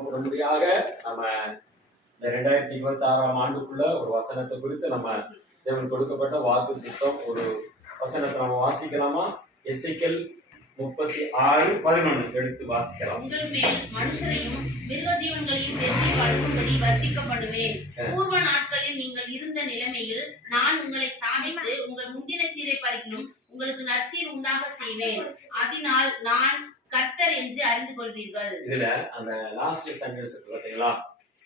உடனடியாக நம்ம இந்த 2026ஆம் ஆண்டுக்குள்ள ஒரு வசனத்தை குறித்து நம்ம தேவன் கொடுக்கப்பட்ட வாக்கு திட்டம் ஒரு வசனத்தை நம்ம வாசிக்கலாமா? எசேக்கியேல் 36:11 எடுத்து வாசிக்கலாம். உங்கள் மேல் மனுஷரையும் மிருக ஜீவன்களையும் பெருகி பழுகும்படி வர்த்திக்கப்படுவேன். பூர்வ நாட்களில் நீங்கள் இருந்த நிலைமையில் நான் உங்களை ஸ்தாபித்து உங்கள் முந்தின சீரை பறிக்கலும் உங்களுக்கு நற்சீர் உண்டாக செய்வேன். அதனால் நான் கர்த்தர் என்று அறிந்து கொள்வீர்கள். இதுல அந்த லாஸ்ட் சென்டென்ஸ் பார்த்தீங்களா?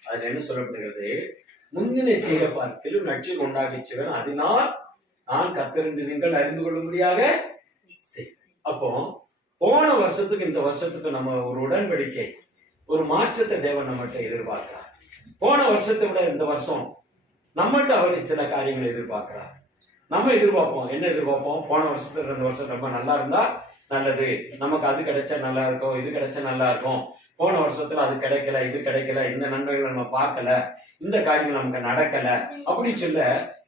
அது என்ன சொல்லப்படுகிறது? முந்தின சீரை பார்க்கிலும் நற்சீர் உண்டாகிச்சுவேன், அதனால் நான் கர்த்தர் என்று நீங்கள் அறிந்து கொள்ளும்படியாக செய். அப்போ போன வருஷத்துக்கு இந்த வருஷத்துக்கு நம்ம ஒரு உடன்படிக்கை, ஒரு மாற்றத்தை தேவன் நம்மகிட்ட எதிர்பார்க்கிறார். போன வருஷத்தை விட இந்த வருஷம் நம்மகிட்ட அவர் சில காரியங்களை எதிர்பார்க்கிறார். நம்ம எதிர்பார்ப்போம், என்ன எதிர்பார்ப்போம்? போன வருஷத்துக்கு 2 வருஷம் ரொம்ப நல்லா இருந்தா நல்லது, நமக்கு அது கிடைச்சா நல்லா இருக்கும், இது கிடைச்சா நல்லா இருக்கும். போன வருஷத்துல அது கிடைக்கல, இது கிடைக்கல, இந்த நன்மைகளை நம்ம பார்க்கல, இந்த காரியங்கள் நமக்கு நடக்கல, அப்படின்னு சொல்ல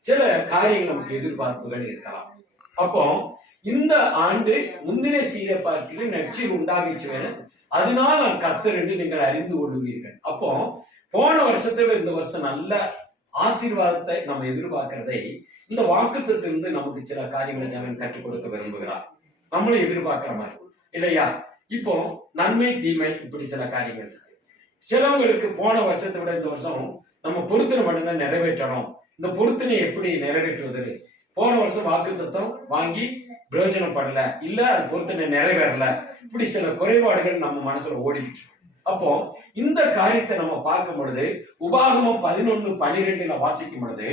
சில காரியங்கள் நமக்கு எதிர்பார்ப்புகள் இருக்கலாம். அப்போ இந்த ஆண்டு முந்தின சீரை பார்க்கிறேன் நற்சீர் உண்டாகிச்சுவேன், அதனால் நான் கர்த்தர் என்று நீங்கள் அறிந்து கொள்வீர்கள். அப்போ போன வருஷத்தை விட இந்த வருஷம் நல்ல ஆசீர்வாதத்தை நம்ம எதிர்பார்க்கிறதை இந்த வாக்குத்தத்திலிருந்து நமக்கு சில காரியங்களை தேவன் கற்றுக் கொடுக்க விரும்புகிறார். நம்மளும் எதிர்பார்க்கிற மாதிரி இல்லையா? இப்போ நன்மை தீமை இப்படி சில காரியங்கள் இருக்கு. சிலவங்களுக்கு போன வருஷத்தை விட இந்த வருஷம் நம்ம பொருத்தனை மட்டும்தான் நிறைவேற்றணும். இந்த பொருத்தனை எப்படி நிறைவேற்றுவது? போன வருஷம் வாக்குத்தத்தம் வாங்கி பிரயோஜனப்படல, இல்ல அது பொருத்தனை நிறைவேறல, இப்படி சில குறைபாடுகள் நம்ம மனசுல ஓடிக்கிட்டு. அப்போ இந்த காரியத்தை நம்ம பார்க்கும் பொழுது உபாகமம் 11:12 வாசிக்கும் பொழுது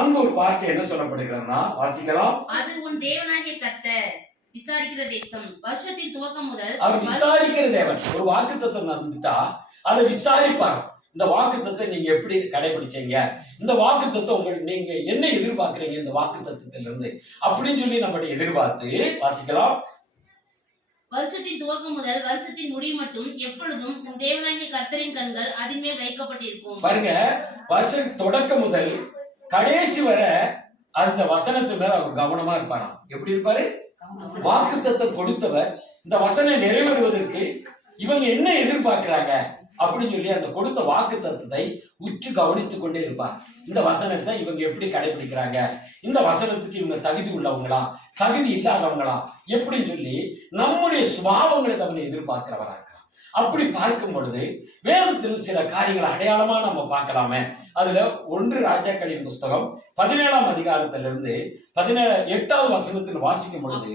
அங்க ஒரு வார்த்தை என்ன சொல்லப்படுகிறதுனா வாசிக்கலாம். அது உன் தேவனாகிய கர்த்தர் விசாரிக்கிற தேசம், வருஷத்தின் துவக்கம் முதல். அவர் விசாரிக்கிற தேவன். ஒரு வாக்குத்தத்தம் வந்துட்டா அதை விசாரிப்பார். இந்த வாக்குத்தத்தை நீங்க எப்படி கடைபிடிச்சீங்க, இந்த வாக்குத்தத்தை உங்களுக்கு நீங்க என்ன எதிர்பார்க்கிறீங்க இந்த வாக்குத்தத்திலிருந்து அப்படின்னு சொல்லி நம்ம எதிர்பார்த்து வாசிக்கலாம். வருஷத்தின் துவக்கம் முதல் வருஷத்தின் முடிவு மட்டும் எப்பொழுதும் உன் தேவனாகிய கர்த்தரின் கண்கள் அதின் மேல் வைக்கப்பட்டிருக்கும். பாருங்க, வருஷம் தொடக்கம் முதல் கடைசி வரை அந்த வசனத்து மேல அவர் கவனமா இருப்பாராம். எப்படி இருப்பாரு? வாக்குத்தத்தை கொடுத்தவர் இந்த வசனம் நிறைவேறுவதற்கு இவங்க என்ன எதிர்பார்க்கிறாங்க அப்படின்னு சொல்லி அந்த கொடுத்த வாக்குத்தத்தை உற்று கவனித்துக் கொண்டே இருப்பார். இந்த வசனத்தை இவங்க எப்படி கடைபிடிக்கிறாங்க, இந்த வசனத்துக்கு இவங்க தகுதி உள்ளவங்களா தகுதி இல்லாதவங்களா எப்படின்னு சொல்லி நம்முடைய சுபாவங்களை அவனை எதிர்பார்க்கிறவரா இருக்கலாம். அப்படி பார்க்கும் பொழுது வேதத்தில் சில காரியங்களை அடையாளமா நம்ம பார்க்கலாமே. அதுல 1 ராஜாக்களின் புஸ்தகம் 17ஆம் அதிகாரத்திலிருந்து 8வது வசனத்தில் வாசிக்கும் பொழுது,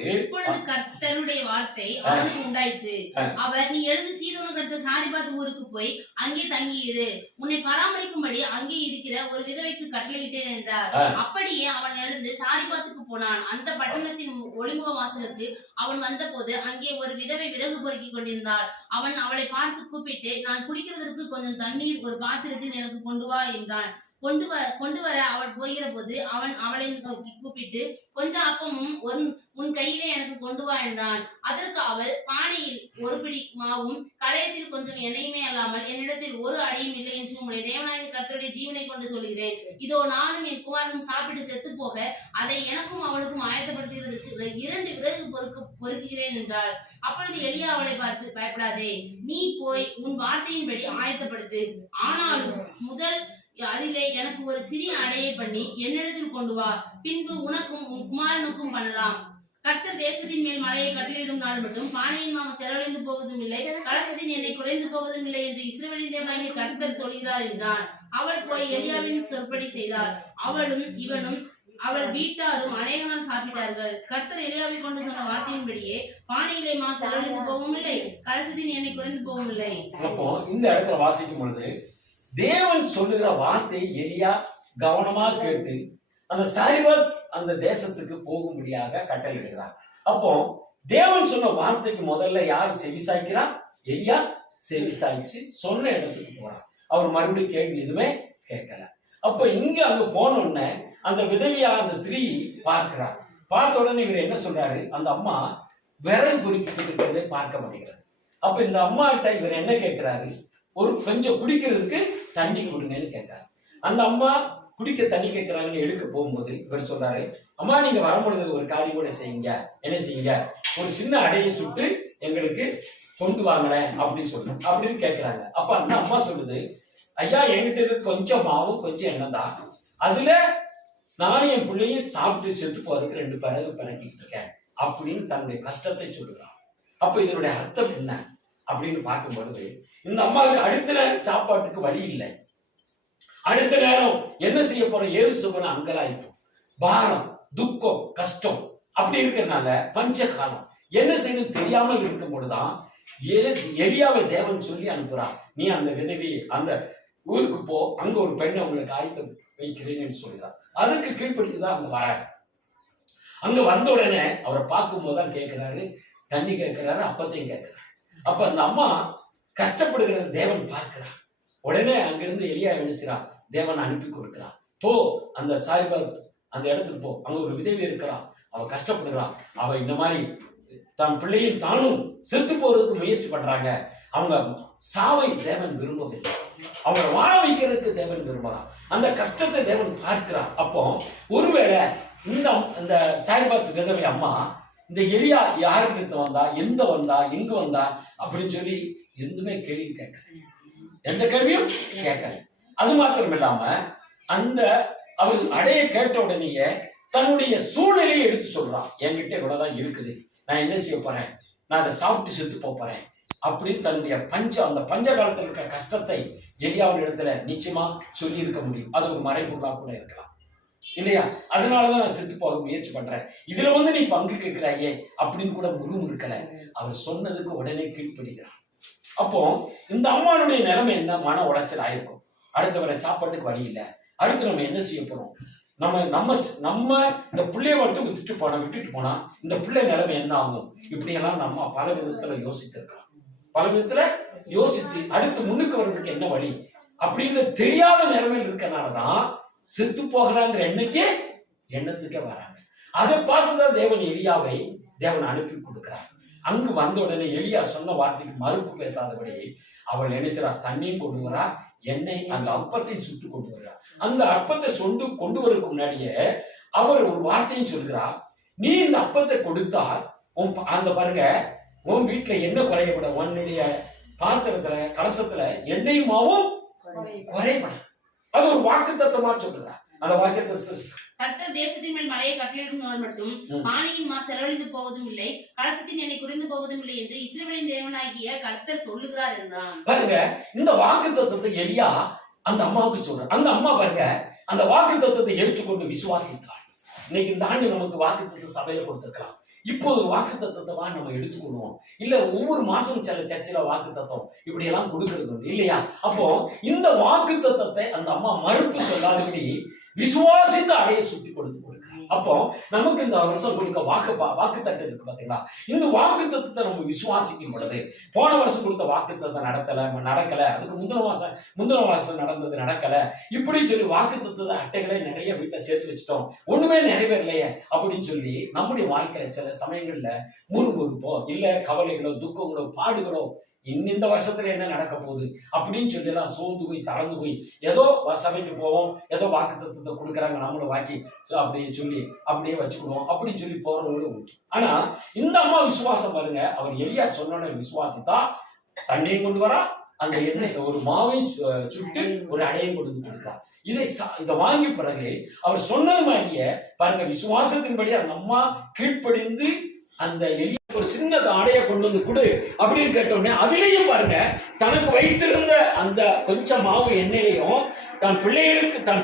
கர்த்தருடைய வார்த்தை அவனுக்கு உண்டாயிற்று. அவர், நீ எழுந்து சீதோனுக்கு அடுத்த சாரிபாத் ஊருக்கு போய் அங்கே தங்கியிரு, உன்னை பராமரிக்கும்படி அங்கே இருக்கிற ஒரு விதவைக்கு கட்டளையிட்டேன் என்றார். அப்படியே அவன் எழுந்து சாரிபாத்துக்கு போனான். அந்த பட்டணத்தின் ஒளிமுக வாசலுக்கு அவன் வந்த போது அங்கே ஒரு விதவை விறகு பொறுக்கி கொண்டிருந்தாள். அவன் அவளை பார்த்து கூப்பிட்டு, நான் குடிக்கிறதற்கு கொஞ்சம் தண்ணீர் ஒரு பாத்திரத்தில் எனக்கு கொண்டு வா என்றான். கொண்டு வர அவள் போகிற போது அவன் அவளை நோக்கி கூப்பிட்டு, கொஞ்சம் அப்பமும் உன் கையிலே எனக்கு கொண்டு வா என்றான். அதற்கு அவள், பானையில் ஒரு பிடி மாவும் களையத்தில் கொஞ்சம் எண்ணெயுமே அல்லாமல் என்னிடத்தில் ஒரு அடியும் இல்லை என்று உம்முடைய தேவனாகிய கர்த்தருடைய ஜீவனை கொண்டு சொல்கிறேன். இதோ நானும் என் குமாரனும் சாப்பிட்டு செத்து போக அதை எனக்கும் அவளுக்கும் ஆயத்தப்படுத்துகிறதுக்கு 2 விறகு பொறுக்குகிறேன் என்றாள். அப்பொழுது எலியா அவளை பார்த்து, பயப்படாதே, நீ போய் உன் வார்த்தையின்படி ஆயத்தப்படுத்து, ஆனாலும் முதல் அதிலே எனக்கு ஒரு சிறிய அடையை பண்ணி என்னிடத்தில் கொண்டு வா, பின்பு உனக்கும் உன் குமாரனுக்கும் பண்ணலாம். கர்த்தர் தேசத்தின் மேல் மழையை கட்டளையிடும் நாள் மட்டும் பானையின் மாவு செலவழிந்து போவதும் இல்லை, கலசத்தின் எண்ணெய் குறைந்து போவதும் இல்லை என்று இஸ்ரவேலின் தேவனாகிய கர்த்தர் சொல்கிறார் என்றான். அவள் போய் எலியாவின் சொற்படி செய்தாள். அவளும் இவனும் அவள் வீட்டாரும் அநேக நாள் சாப்பிட்டார்கள். கர்த்தர் எலியாவை கொண்டு சொன்ன வார்த்தையின்படியே பானையிலே மாவு செலவழிந்து போகவும் இல்லை, கலசத்தின் எண்ணெய் குறைந்து போகவும் இல்லை. அப்போ இந்த இடத்துல வாசிக்கும் பொழுது தேவன் சொல்லுகிற வார்த்தை எலியா கவனமா கேட்டு அந்த சாரிபாத் அந்த தேசத்துக்கு போகும்படியாக கட்டளையிடுகிறார். அப்போ தேவன் சொன்ன வார்த்தைக்கு முதல்ல யார் செவிசாய்க்கிறா? எலியா செவிசாய்ச்சு சொன்ன இடத்துக்கு போறார். அவர் மறுபடியும் கேள்வி எதுவுமே கேட்கல. அப்ப இங்க அங்க போன உடனே அந்த விதவியா அந்த ஸ்திரீ பார்க்கிறார். பார்த்த உடனே இவர் என்ன சொல்றாரு? அந்த அம்மா விறகு பொறுக்கிட்டு இருக்கிறதை பார்க்க மாட்டேங்கிறார். அப்ப இந்த அம்மா கிட்ட இவர் என்ன கேட்கிறாரு? ஒரு கொஞ்சம் குடிக்கிறதுக்கு தண்ணி கொடுங்கன்னு கேட்கிறார். அந்த அம்மா குடிக்க தண்ணி கேட்கிறாங்கன்னு எடுக்க போகும்போது இவர் சொல்றாரு, அம்மா நீங்க வரும்பொழுது ஒரு காரியம் கூட செய்யுங்க, என்ன செய்யுங்க, ஒரு சின்ன அடையை சுட்டு எங்களுக்கு கொண்டு வாங்களேன் அப்படின்னு சொல்றேன் அப்படின்னு கேட்கிறாங்க. அப்ப அந்த அம்மா சொல்லுது, ஐயா என்கிட்ட இருக்கு கொஞ்சம் மாவும் கொஞ்சம் எண்ணெய் தான், அதுல நானும் என் பிள்ளையும் சாப்பிட்டு செத்து போறதுக்கு 2 பிறகு பிறக்கிட்டு இருக்கேன் அப்படின்னு தன்னுடைய கஷ்டத்தை சொல்லுறான். அப்ப இதனுடைய அர்த்தம் என்ன அப்படின்னு பார்க்கும் பொழுது, இந்த அம்மாவுக்கு அடுத்த நேரம் சாப்பாட்டுக்கு வழி இல்லை. அடுத்த நேரம் என்ன செய்ய போறோம், ஏது சுமன அங்கலாயிட்டோம், பாரம், துக்கம், கஷ்டம் அப்படி இருக்கிறதுனால பஞ்ச காலம் என்ன செய்யணும் தெரியாமல் இருக்கும் பொழுதுதான் எலியாவை தேவன் சொல்லி அனுப்புறான், நீ அந்த விதவி அந்த ஊருக்கு போ, அங்க ஒரு பெண்ணை உங்களுக்கு ஆயத்தம் வைக்கிறேன்னு சொல்லிடுறான். அதுக்கு கீழ்படித்துதான் அங்க வர. அங்க வந்த உடனே அவரை பார்க்கும் போதுதான் கேட்கிறாரு, தண்ணி கேட்கிறாரு, அப்பத்தையும் கேட்கிறாரு. அப்ப அந்த அம்மா கஷ்டப்படுகிறது தேவன் பார்க்கிறான். உடனே அங்கிருந்து எலியா எழுசுறான், தேவன் அனுப்பி கொடுக்கிறான், போ அந்த சாய்பாத் அந்த இடத்துக்கு போ, அங்க ஒரு விதவி இருக்கிறான், அவ கஷ்டப்படுகிறான், அவ இந்த மாதிரி தன் பிள்ளையும் தானும் செத்து போறதுக்கு முயற்சி பண்றாங்க, அவங்க சாவை தேவன் விரும்பவில்லை, அவங்க வாழ வைக்கிறதுக்கு தேவன் விரும்புறான், அந்த கஷ்டத்தை தேவன் பார்க்கிறான். அப்போ ஒருவேளை இந்த சாய்பாத் விதவை அம்மா இந்த எலியா யாருக்கு வந்தா, எங்க வந்தா அப்படின்னு சொல்லி எதுவுமே கேள்வி கேட்கல, எந்த கேள்வியும் கேட்கல. அது மாத்திரம் இல்லாம அந்த அவள் அடைய கேட்ட உடனேயே தன்னுடைய சூழ்நிலையை எடுத்து சொல்றான், என்கிட்ட இவ்வளவுதான் இருக்குது, நான் என்ன செய்ய போறேன், நான் அதை சாப்பிட்டு செத்து போறேன் அப்படின்னு தன்னுடைய அந்த பஞ்ச காலத்தில் இருக்கிற கஷ்டத்தை எலியாவின் இடத்துல நிச்சயமா சொல்லி இருக்க முடியும். அது ஒரு மறைபொருளா கூட இருக்கலாம் இல்லையா? அதனாலதான் நான் செத்து போக முயற்சி பண்றேன், இதுல நீ பங்கு கேட்கிறாயே அப்படின்னு கூட இருக்கல. அவர் சொன்னதுக்கு உடனே கீழ்ப்படுகிறார். அப்போ இந்த அம்மானுடைய நிலைமை என்ன, மன உளைச்சல் ஆயிருக்கும். அடுத்த வர சாப்பாட்டுக்கு வழி இல்லை, அடுத்து நம்ம என்ன செய்ய போறோம், நம்ம இந்த பிள்ளைய மட்டும் விட்டுட்டு போனா இந்த பிள்ளை நிலைமை என்ன ஆகும், இப்படியெல்லாம் நம்ம பல விதத்துல யோசித்திருக்கலாம். பல விதத்துல யோசித்து அடுத்து முன்னுக்கு வர்றதுக்கு என்ன வழி அப்படின்னு தெரியாத நிலைமையில் இருக்கனாலதான் செத்து போகலான்ற எண்ணத்துக்கே வராங்க. அதை பார்த்துதான் தேவன் அனுப்பி கொடுக்கிறார். அங்கு வந்த உடனே எலியா சொன்ன வார்த்தைக்கு மறுப்பு பேசாதபடி அவள் நினைக்கிறா, தண்ணியும் கொண்டு வரா, எண்ணெய் அந்த அப்பத்தை சுட்டு கொண்டு வருகிறார். அந்த அப்பத்தை கொண்டு வரதுக்கு முன்னாடியே அவர் ஒரு வார்த்தையும் சொல்கிறார், நீ இந்த அப்பத்தை கொடுத்தா அந்த பாருங்க உன் வீட்டுல என்ன குறையப்பட, உன்னுடைய பாத்திரத்துல கலசத்துல எண்ணெயும் மாவும் குறையப்பட. அது ஒரு வாக்கு தத்துவமா சொல்றார். அந்த வாக்கியத்தை கர்த்தர் தேசத்தின் மேல் மழையை கட்டளையிடும் மட்டும் பானையின் மா செலவழிந்து போவதும் இல்லை, கலசத்தின் எண்ணெய் குறைந்து போவதும் இல்லை என்று இஸ்ரவேலின் தேவனாகிய கர்த்தர் சொல்லுகிறார் என்றான். பாருங்க, இந்த வாக்கு தத்துவத்தை எலியா அந்த அம்மாவுக்கு சொல்ற. அந்த அம்மா பாருங்க அந்த வாக்கு தத்துவத்தை ஏற்றுக்கொண்டு விசுவாசித்தார். இன்னைக்கு இந்த ஆண்டு நமக்கு வாக்கு தத்துவ சபையில கொடுத்திருக்கலாம். இப்போது வாக்கு தத்துவத்தை நம்ம எடுத்துக்கொள்வோம். இல்ல ஒவ்வொரு மாசம் சில சர்ச்சில் வாக்கு தத்துவம் இப்படி எல்லாம் கொடுக்கறது உண்டு இல்லையா? அப்போ இந்த வாக்கு தத்துவத்தை அந்த அம்மா மறுப்பு சொல்லாதபடி விசுவாசித்த அடைய சுட்டி கொடுக்கிறார். அப்போ நமக்கு இந்த வருஷம் கொடுக்க வாக்கு தத்துவம் இருக்கு பாத்தீங்களா? இந்த வாக்கு தத்துவத்தை நம்ம விசுவாசிக்கும் பொழுது, போன வருஷம் கொடுத்த வாக்கு தத்துவம் நடக்கல, அதுக்கு முந்தின வருஷம் நடந்தது நடக்கல, இப்படி சொல்லி வாக்கு தத்துவ அட்டைகளை நிறைய வீட்டை சேர்த்து வச்சுட்டோம், ஒண்ணுமே நிறைவேறலையே அப்படின்னு சொல்லி நம்முடைய வாழ்க்கையில சில சமயங்கள்ல முறுமுறுப்போ இல்ல கவலைகளோ துக்கங்களோ பாடுகளோ இந்த வருஷத்துல என்ன நடக்க போகுது அப்படின்னு சொல்லி எல்லாம் சோர்ந்து போய் தளர்ந்து போய் ஏதோ சபைக்கு போவோம், ஏதோ வாக்கு தத்துவத்தை கொடுக்குறாங்க நம்மளை வாக்கி அப்படியே சொல்லி அப்படியே வச்சுக்கிடுவோம் அப்படின்னு சொல்லி போறவங்களும் உண்டு. ஆனா இந்த அம்மா விசுவாசம் பாருங்க, அவர் எலியா சொன்ன விசுவாசித்தா தண்ணியும் கொண்டு வரா, அந்த எண்ணெய் ஒரு மாவையும் சுட்டு ஒரு அடையும் கொண்டு கொடுக்குறார். இதை வாங்கி பிறகு அவர் சொன்னது மாதிரியே பாருங்க விசுவாசத்தின்படி அந்த அம்மா கீழ்ப்படிந்து அந்த எலியா ஒரு சின்ன ஆடையை கொண்டு வந்து கொடு அப்படின்னு கேட்டோடனே அதுலயும் பாருங்க தனக்கு வைத்திருந்த அந்த கொஞ்சம் மாவு எண்ணெயிலையும் தன்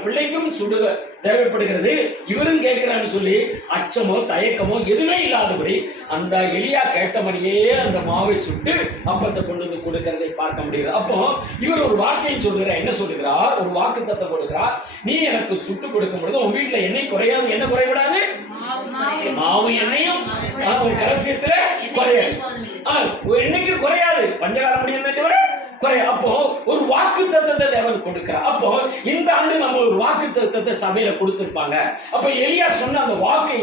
பிள்ளைக்கும் சுடுக தேவைப்படுகிறது, இவரும் கேட்கிறான்னு சொல்லி அச்சமோ தயக்கமோ எதுவுமே இல்லாதபடி அந்த எலியா கேட்டபடியே அந்த மாவை சுட்டு அப்பத்தை கொண்டு வந்து கொடுக்கிறதை பார்க்க முடியுது. அப்போ இவர் ஒரு வார்த்தையை சொல்கிறார், என்ன சொல்லுகிறார், ஒரு வாக்கு தத்தம் கொடுக்கிறார், நீ எனக்கு சுட்டு கொடுக்கும் பொழுது உன் வீட்டுல எண்ணெய் குறையாது, என்ன குறைவிடாது, மாவு எண்ணெயும் ஒரு கலசியத்துல குறையாது, என்னைக்கு குறையாது, பஞ்சகாலம் முடியும் அப்போ ஒரு வாக்கு தத்தத்தை தேவன் கொடுக்கிறார். அப்போ இந்த ஆண்டு நம்ம ஒரு வாக்கு தத்தத்தை சபையில கொடுத்திருப்பாங்க. அப்ப எலியா சொன்ன அந்த வாக்கை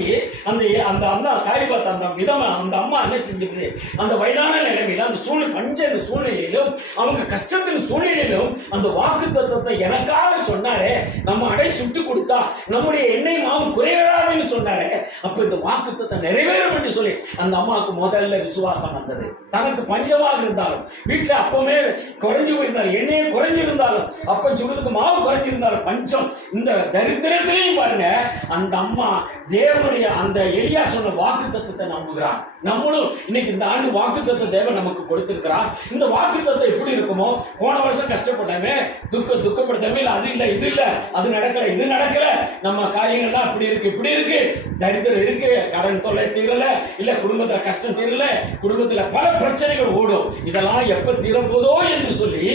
அந்த அண்ணா சாரிபாத் அந்த விதமா அந்த அம்மா என்ன செஞ்சது, அந்த வயதான நிலைமையில அந்த பஞ்ச சூழ்நிலையிலும் அவங்க கஷ்டத்தின் சூழ்நிலையிலும் அந்த வாக்கு தத்தத்தை எனக்காக சொன்னாரே, நம்ம அடை சுட்டு கொடுத்தா நம்முடைய எண்ணெய் மாவும் குறைவராதுன்னு சொன்னாரே, அப்ப இந்த வாக்கு தத்தம் நிறைவேறும் என்று சொல்லி அந்த அம்மாவுக்கு முதல்ல விசுவாசம் வந்தது. தனக்கு பஞ்சமாக இருந்தாலும், வீட்டுல அப்பமே குறைஞ்சு போயிருந்தாலும், எண்ணெயே குறைஞ்சிருந்தாலும், அப்பம் சுடுறதுக்கு மாவு குறைஞ்சிருந்தாலும், பஞ்சம் இந்த தரித்திரத்திலையும் பாருங்க அந்த அம்மா தேவனுடைய அந்த எலியா சொன்ன வாக்கு தத்தத்தை நம்புகிறார். நம்மளும் இன்னைக்கு இந்த ஆண்டு வாக்கு தத்தத்தை தேவன் நமக்கு கொடுத்திருக்கிறார். இந்த வாக்கு தத்தம் எப்படி இருக்குமோ, போன வருஷம் கஷ்டப்பட்டாமே, துக்கப்படுத்தாமே, இல்ல அது இல்ல இது இல்ல அது நடக்கல இது நடக்கல, நம்ம காரியங்கள்லாம் இப்படி இருக்கு இப்படி இருக்கு, தரித்திரம் இருக்கு, கடன் தொல்லை தீரல, இல்ல குடும்பத்துல கஷ்டம் தீரல, குடும்பத்துல பல பிரச்சனைகள் ஓடும், இதெல்லாம் எப்ப தீரப்போதோ என்று சொல்லி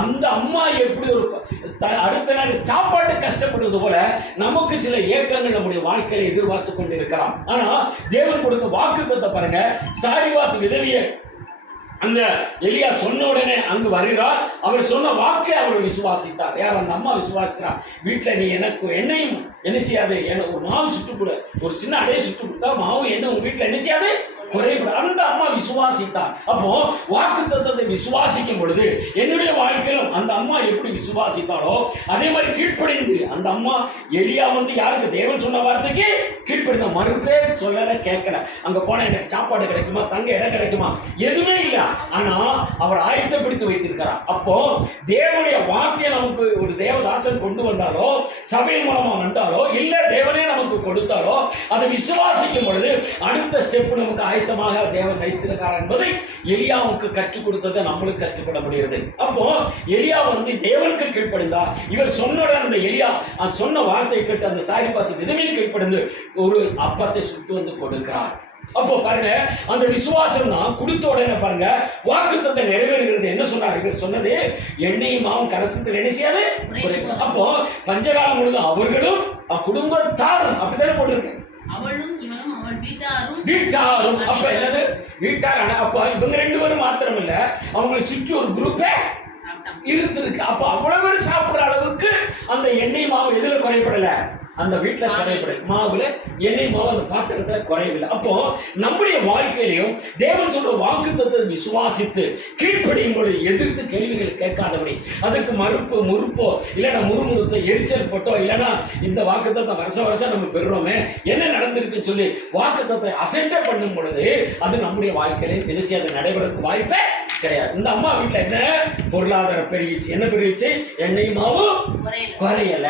அந்த அம்மா எப்படி ஒரு அடுத்த நாள் சாப்பாட்டு கஷ்டப்படுவது போல நமக்கு சில ஏக்கங்கள் நம்முடைய வாழ்க்கையை எதிர்பார்த்து கொண்டு இருக்கலாம். ஆனா தேவன் கொடுத்த வாக்குத்தத்தத்தை பாருங்க, சாரிபாத் விதவிய அந்த எலியா சொன்ன உடனே அங்கு வருகிறார். அவர் சொன்ன வாக்கை அவர் விசுவாசித்தார். யார்? அந்த அம்மா விசுவாசிக்கிறார். வீட்டுல நீ எனக்கு எண்ணெயும் என்ன செய்யாது, ஒரு மாவு சுட்டு கொடு, ஒரு சின்ன அடையை சுட்டு கொடுத்தா மாவு எண்ணெய் உங்க வீட்டுல என்ன செய்யாது குறைபடாது. அந்த அம்மா விசுவாசித்தார். அப்போ வாக்கு தத்தத்தை விசுவாசிக்கும் பொழுது என்னுடைய வாழ்க்கையிலும் அந்த அம்மா எப்படி விசுவாசித்தாலோ அதே மாதிரி கீழ்ப்படிந்து அந்த அம்மா எலியா யாருக்கு தேவன் சொன்ன வார்த்தைக்கு கீழ்ப்படிந்த, மறுப்பே சொல்லல கேட்கல. அங்க போனா எனக்கு சாப்பாடு கிடைக்குமா, தங்க இடம் கிடைக்குமா, எதுவுமே இல்ல. ஆனா அவர் ஆயத்தப்படுத்தி வைத்திருக்கிறார். அப்போ தேவனுடைய வார்த்தையை நமக்கு ஒரு தேவதாசன் கொண்டு வந்தாலோ, சபையின் மூலமா வந்தாலோ, இல்ல தேவனே நமக்கு கொடுத்தாலோ, அதை விசுவாசிக்கும் பொழுது அடுத்த ஸ்டெப் நமக்கு ஆயத்தமாக தேவன் வைத்திருக்கிறார் என்பதை எலியாவுக்கு கற்றுக் கொடுத்ததை நம்மளுக்கு கற்றுக்கொள்ள முடிகிறது. அப்போ எலியா தேவனுக்கு கீழ்ப்படிந்தார். இவர் சொன்ன அந்த எலியா சொன்ன வார்த்தை கேட்டு அந்த சாரிபாத் விதவையை கீழ்ப்படிந்து ஒரு அப்பத்தை சுட்டு வந்து கொடுக்கிறார். அப்போ பாருங்க, அந்த விசுவாசம் தான் கொடுத்த உடனே பாருங்க வாக்குத்தத்தம் நிறைவேறுகிறது. என்ன சொன்னார்? இவர் சொன்னது எண்ணெயும் மாவும் கரசத்தில் என்ன செய்யாது. அப்போ பஞ்சகாலம் முழுதும் அவர்களும் குடும்பத்தாரும் அப்படித்தானே போட்டிருக்கு, அவளும் இவனும் அவள் வீட்டாரும். அப்ப என்னது வீட்டார்? அப்ப இவங்க ரெண்டு பேரும் மாத்திரம் இல்ல, அவங்களை சுற்றி ஒரு குரூப்பே இருக்கு. அப்ப அவ்வளவு பேர் சாப்பிடுற அளவுக்கு அந்த எண்ணெய் மாவு எதுல குறைபடல, அந்த வீட்டுல குறைபடல, மாவுல எண்ணெய் மாவு அந்த பாத்திரத்துல குறையவில்லை. அப்போ நம்முடைய வாழ்க்கையிலையும் தேவன் சொல்ற வாக்குத்தத்தத்தை விசுவாசித்து கீழ்ப்படியும் பொழுது எதிர்த்து கேள்விகள் கேட்காதபடி, அதுக்கு மறுப்பு முறுப்போ இல்லைன்னா முறுமுறுத்தோ எரிச்சல் போட்டோ, இல்லைன்னா இந்த வாக்குத்தத்தம் வருஷம் நம்ம பெறுறோமே என்ன நடந்திருக்குன்னு சொல்லி வாக்குத்தத்தை அசட்டை பண்ணும் பொழுது அது நம்முடைய வாழ்க்கையில தினசி அது நடைபெறதுக்கு வாய்ப்பே கிடையாது. இந்த அம்மா வீட்டுல என்ன பொருளாதாரம் பெருகிச்சு, என்ன பெருகிச்சு, எண்ணெய் மாவும் குறையல,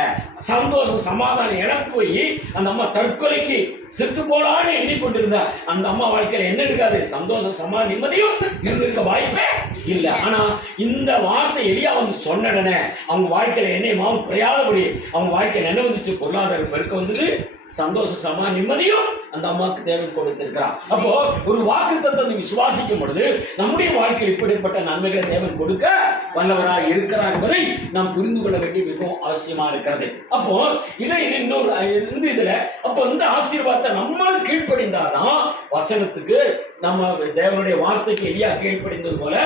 சந்தோஷம் சமாதானம் இழந்து போய் அந்த அம்மா தற்கொலைக்கு செத்து போலான்னு எண்ணிக்கொண்டிருந்தா அந்த அம்மா வாழ்க்கையில என்ன இருக்காது, சந்தோஷம் சமாதானம் நிம்மதியும் இருந்திருக்க வாய்ப்பே இல்ல. ஆனா இந்த வார்த்தை எலியா சொன்ன உடனே அவங்க வாழ்க்கையில எண்ணெய் மாவும் குறையாதபடி அவங்க வாழ்க்கையில என்ன வந்துச்சு, பொருளாதாரம் பெருக்க வந்தது, சந்தோஷ சமா நிம்மதியும் அந்த அம்மாவுக்கு தேவன் கொடுத்திருக்கிறார். அப்போ ஒரு வாக்குத்தத்தத்தை விசுவாசிக்கும் பொழுது நம்முடைய வாழ்க்கையில் இப்படிப்பட்ட நன்மைகளை தேவன் கொடுக்க வல்லவராக இருக்கிறார் என்பதை நாம் புரிந்து கொள்ள வேண்டிய மிகவும் அவசியமா இருக்கிறது. அப்போ இதை இன்னொரு இதுல அப்போ இந்த ஆசீர்வாதத்தை நம்மளும் கீழ்ப்படிந்தாதான் வசனத்துக்கு, நம்ம தேவனுடைய வார்த்தைக்கு எலியா கீழ்ப்படிந்தது போல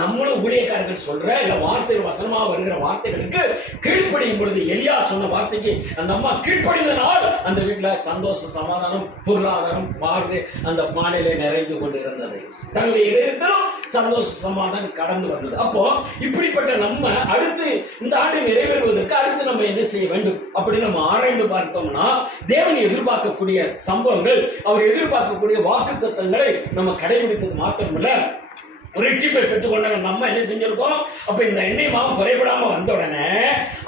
நம்மளும் ஊழியக்காரர்கள் சொல்ற இல்ல வார்த்தைகள் வசனமா வருகிற வார்த்தைகளுக்கு கீழ்ப்படியும் பொழுது எலியா சொன்ன வார்த்தைக்கு அந்த அம்மா கீழ்ப்படிந்தனால் அந்த வீட்டுல சந்தோஷ சமாதானம் பொருளாதாரம் பார்வை அந்த பானையில நிறைந்து கொண்டு இருந்தது. தங்களுடைய இதயத்திலும் சந்தோஷ சமாதானம் கடந்து வந்தது. அப்போ இப்படிப்பட்ட நம்ம அடுத்து இந்த ஆண்டு நிறைவேறுவதற்கு அடுத்து நம்ம என்ன செய்ய வேண்டும் அப்படின்னு நம்ம ஆராய்ந்து பார்த்தோம்னா தேவன் எதிர்பார்க்கக்கூடிய சம்பவங்கள், அவர் எதிர்பார்க்கக்கூடிய வாக்குத்தத்தங்களை நம்ம கடைபிடித்தது மாத்திரமில்ல, ஒரு ரட்சிப்பை பெற்றுக்கொண்ட நம்ம என்ன செஞ்சிருக்கோம். அப்ப இந்த எண்ணெய் மாவும் குறைபடாம வந்த உடனே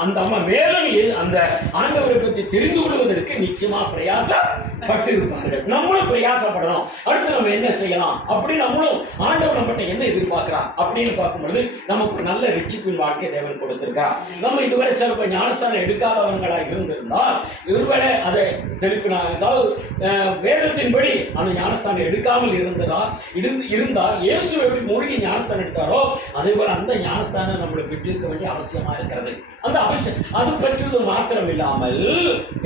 அந்த அம்மா மேலும் அந்த ஆண்டவரை பற்றி தெரிந்து கொள்வதற்கு நிச்சயமா பிரயாசப்பட்டு இருப்பார்கள். நம்மளும் பிரயாசப்படணும். அடுத்து நம்ம என்ன செய்யலாம் அப்படி நம்மளும் ஆண்டவர் நம்மகிட்ட என்ன எதிர்பார்க்கிறார் அப்படின்னு பார்க்கும்பொழுது நமக்கு ஒரு நல்ல ரட்சிப்பின் வாழ்க்கை தேவன் கொடுத்திருக்கார். நம்ம இதுவரை சிறப்பு ஞானஸ்தானம் எடுக்காதவர்களா இருந்திருந்தால் ஒருவேளை அதை திருப்பினா, ஏதாவது வேதத்தின்படி அந்த ஞானஸ்தானம் எடுக்காமல் இருந்தால் இயேசு எப்படி மூழ்கி ஞானஸ்தானம் எடுத்தாரோ அதே போல அந்த ஞானஸ்தானம் நம்மளுக்கு பெற்றிருக்க வேண்டிய அவசியமா இருக்கிறது. அந்த அவசியம் அது பெற்றது மாத்திரம் இல்லாமல்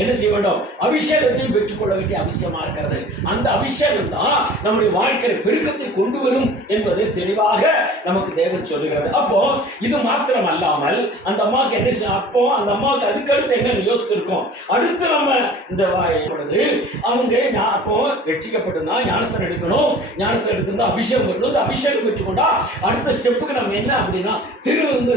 என்ன செய்ய வேண்டும், அபிஷேகத்தையும் பெற்றுக்கொள்ள வேண்டிய அவசியமா இருக்கிறது. அந்த அபிஷேகம் தான் நம்முடைய வாழ்க்கையில பெருக்கத்தை கொண்டு வரும் என்பது தெளிவாக நமக்கு தேவன் சொல்லுகிறது. அப்போ இது மாத்திரம் அல்லாமல் அந்த அம்மாவுக்கு என்ன, அப்போ அந்த அம்மாவுக்கு அதுக்கடுத்து என்ன யோசித்து இருக்கும், அடுத்து நம்ம இந்த பொழுது அவங்க அப்போ ரட்சிக்கப்பட்டிருந்தா ஞானஸ்தானம் எடுக்கணும், ஞானஸ்தானம் எடுத்திருந்தா அபிஷேகம் பெறணும், இந்த அபிஷேகம் பெற்றுக்கொண்டா அடுத்த ஸ்டெப்புக்கு நம்ம என்ன அப்படின்னா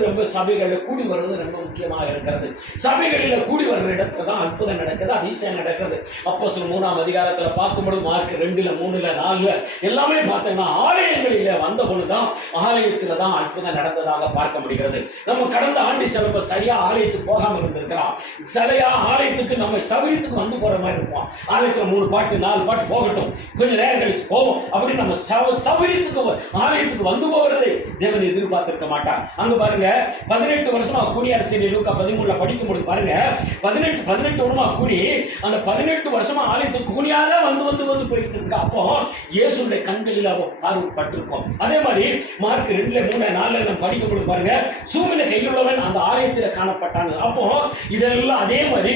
ரொம்ப சபைகளில் கூடி வருவது ரொம்ப முக்கியமாக இருக்கிறது. சபைகளில் கூடி வர்ற இடத்துல தான் அற்புதம் நடக்குது, அதிசயம் நடக்கிறது. அப்போஸ்தலர் 3ஆம் அதிகாரத்துல பார்க்கும்போது மார்க் 2, 3, 4 எல்லாமே பார்த்தீங்கன்னா ஆலயங்களில் வந்த பொழுதுதான் ஆலயத்துல தான் அற்புதம் நடந்ததாக பார்க்க முடிகிறது. நம்ம கடந்த ஆண்டு சிலப்ப சரியா ஆலயத்துக்கு போகாம இருந்திருக்கிறோம். சரியா ஆலயத்துக்கு நம்ம சபையத்துக்கு வந்து போற மாதிரி இருப்போம். ஆலயத்துல 3 பாட்டு 4 பாட்டு போகட்டும், கொஞ்சம் நேரம் கழிச்சு போவோம் அப்படி நம்ம சபையத்துக்கு ஆலயத்துக்கு வந்து போவதை தேவன் எதிர்பார்த்திருக்க மாட்டார். அங்க பாருங்க 18 வருஷமா கூடி அரசியல் லூக்கா 13 படிக்கும் பொழுது பாருங்க 18 வருஷமா கூடி அந்த 18 வருஷமா ஆலயத்துக்கு கூடியாத வந்து போயிட்டு இருக்க. அப்போ இயேசுடைய கண்களில் பார்வைப்பட்டிருக்கோம். அதே மாதிரி மார்க் 2, 3, 4 படிக்கும் பொழுது பாருங்க சூமின கையுள்ளவன் அந்த ஆலயத்தில் காணப்பட்டாங்க. அப்போ இதெல்லாம் அதே மாதிரி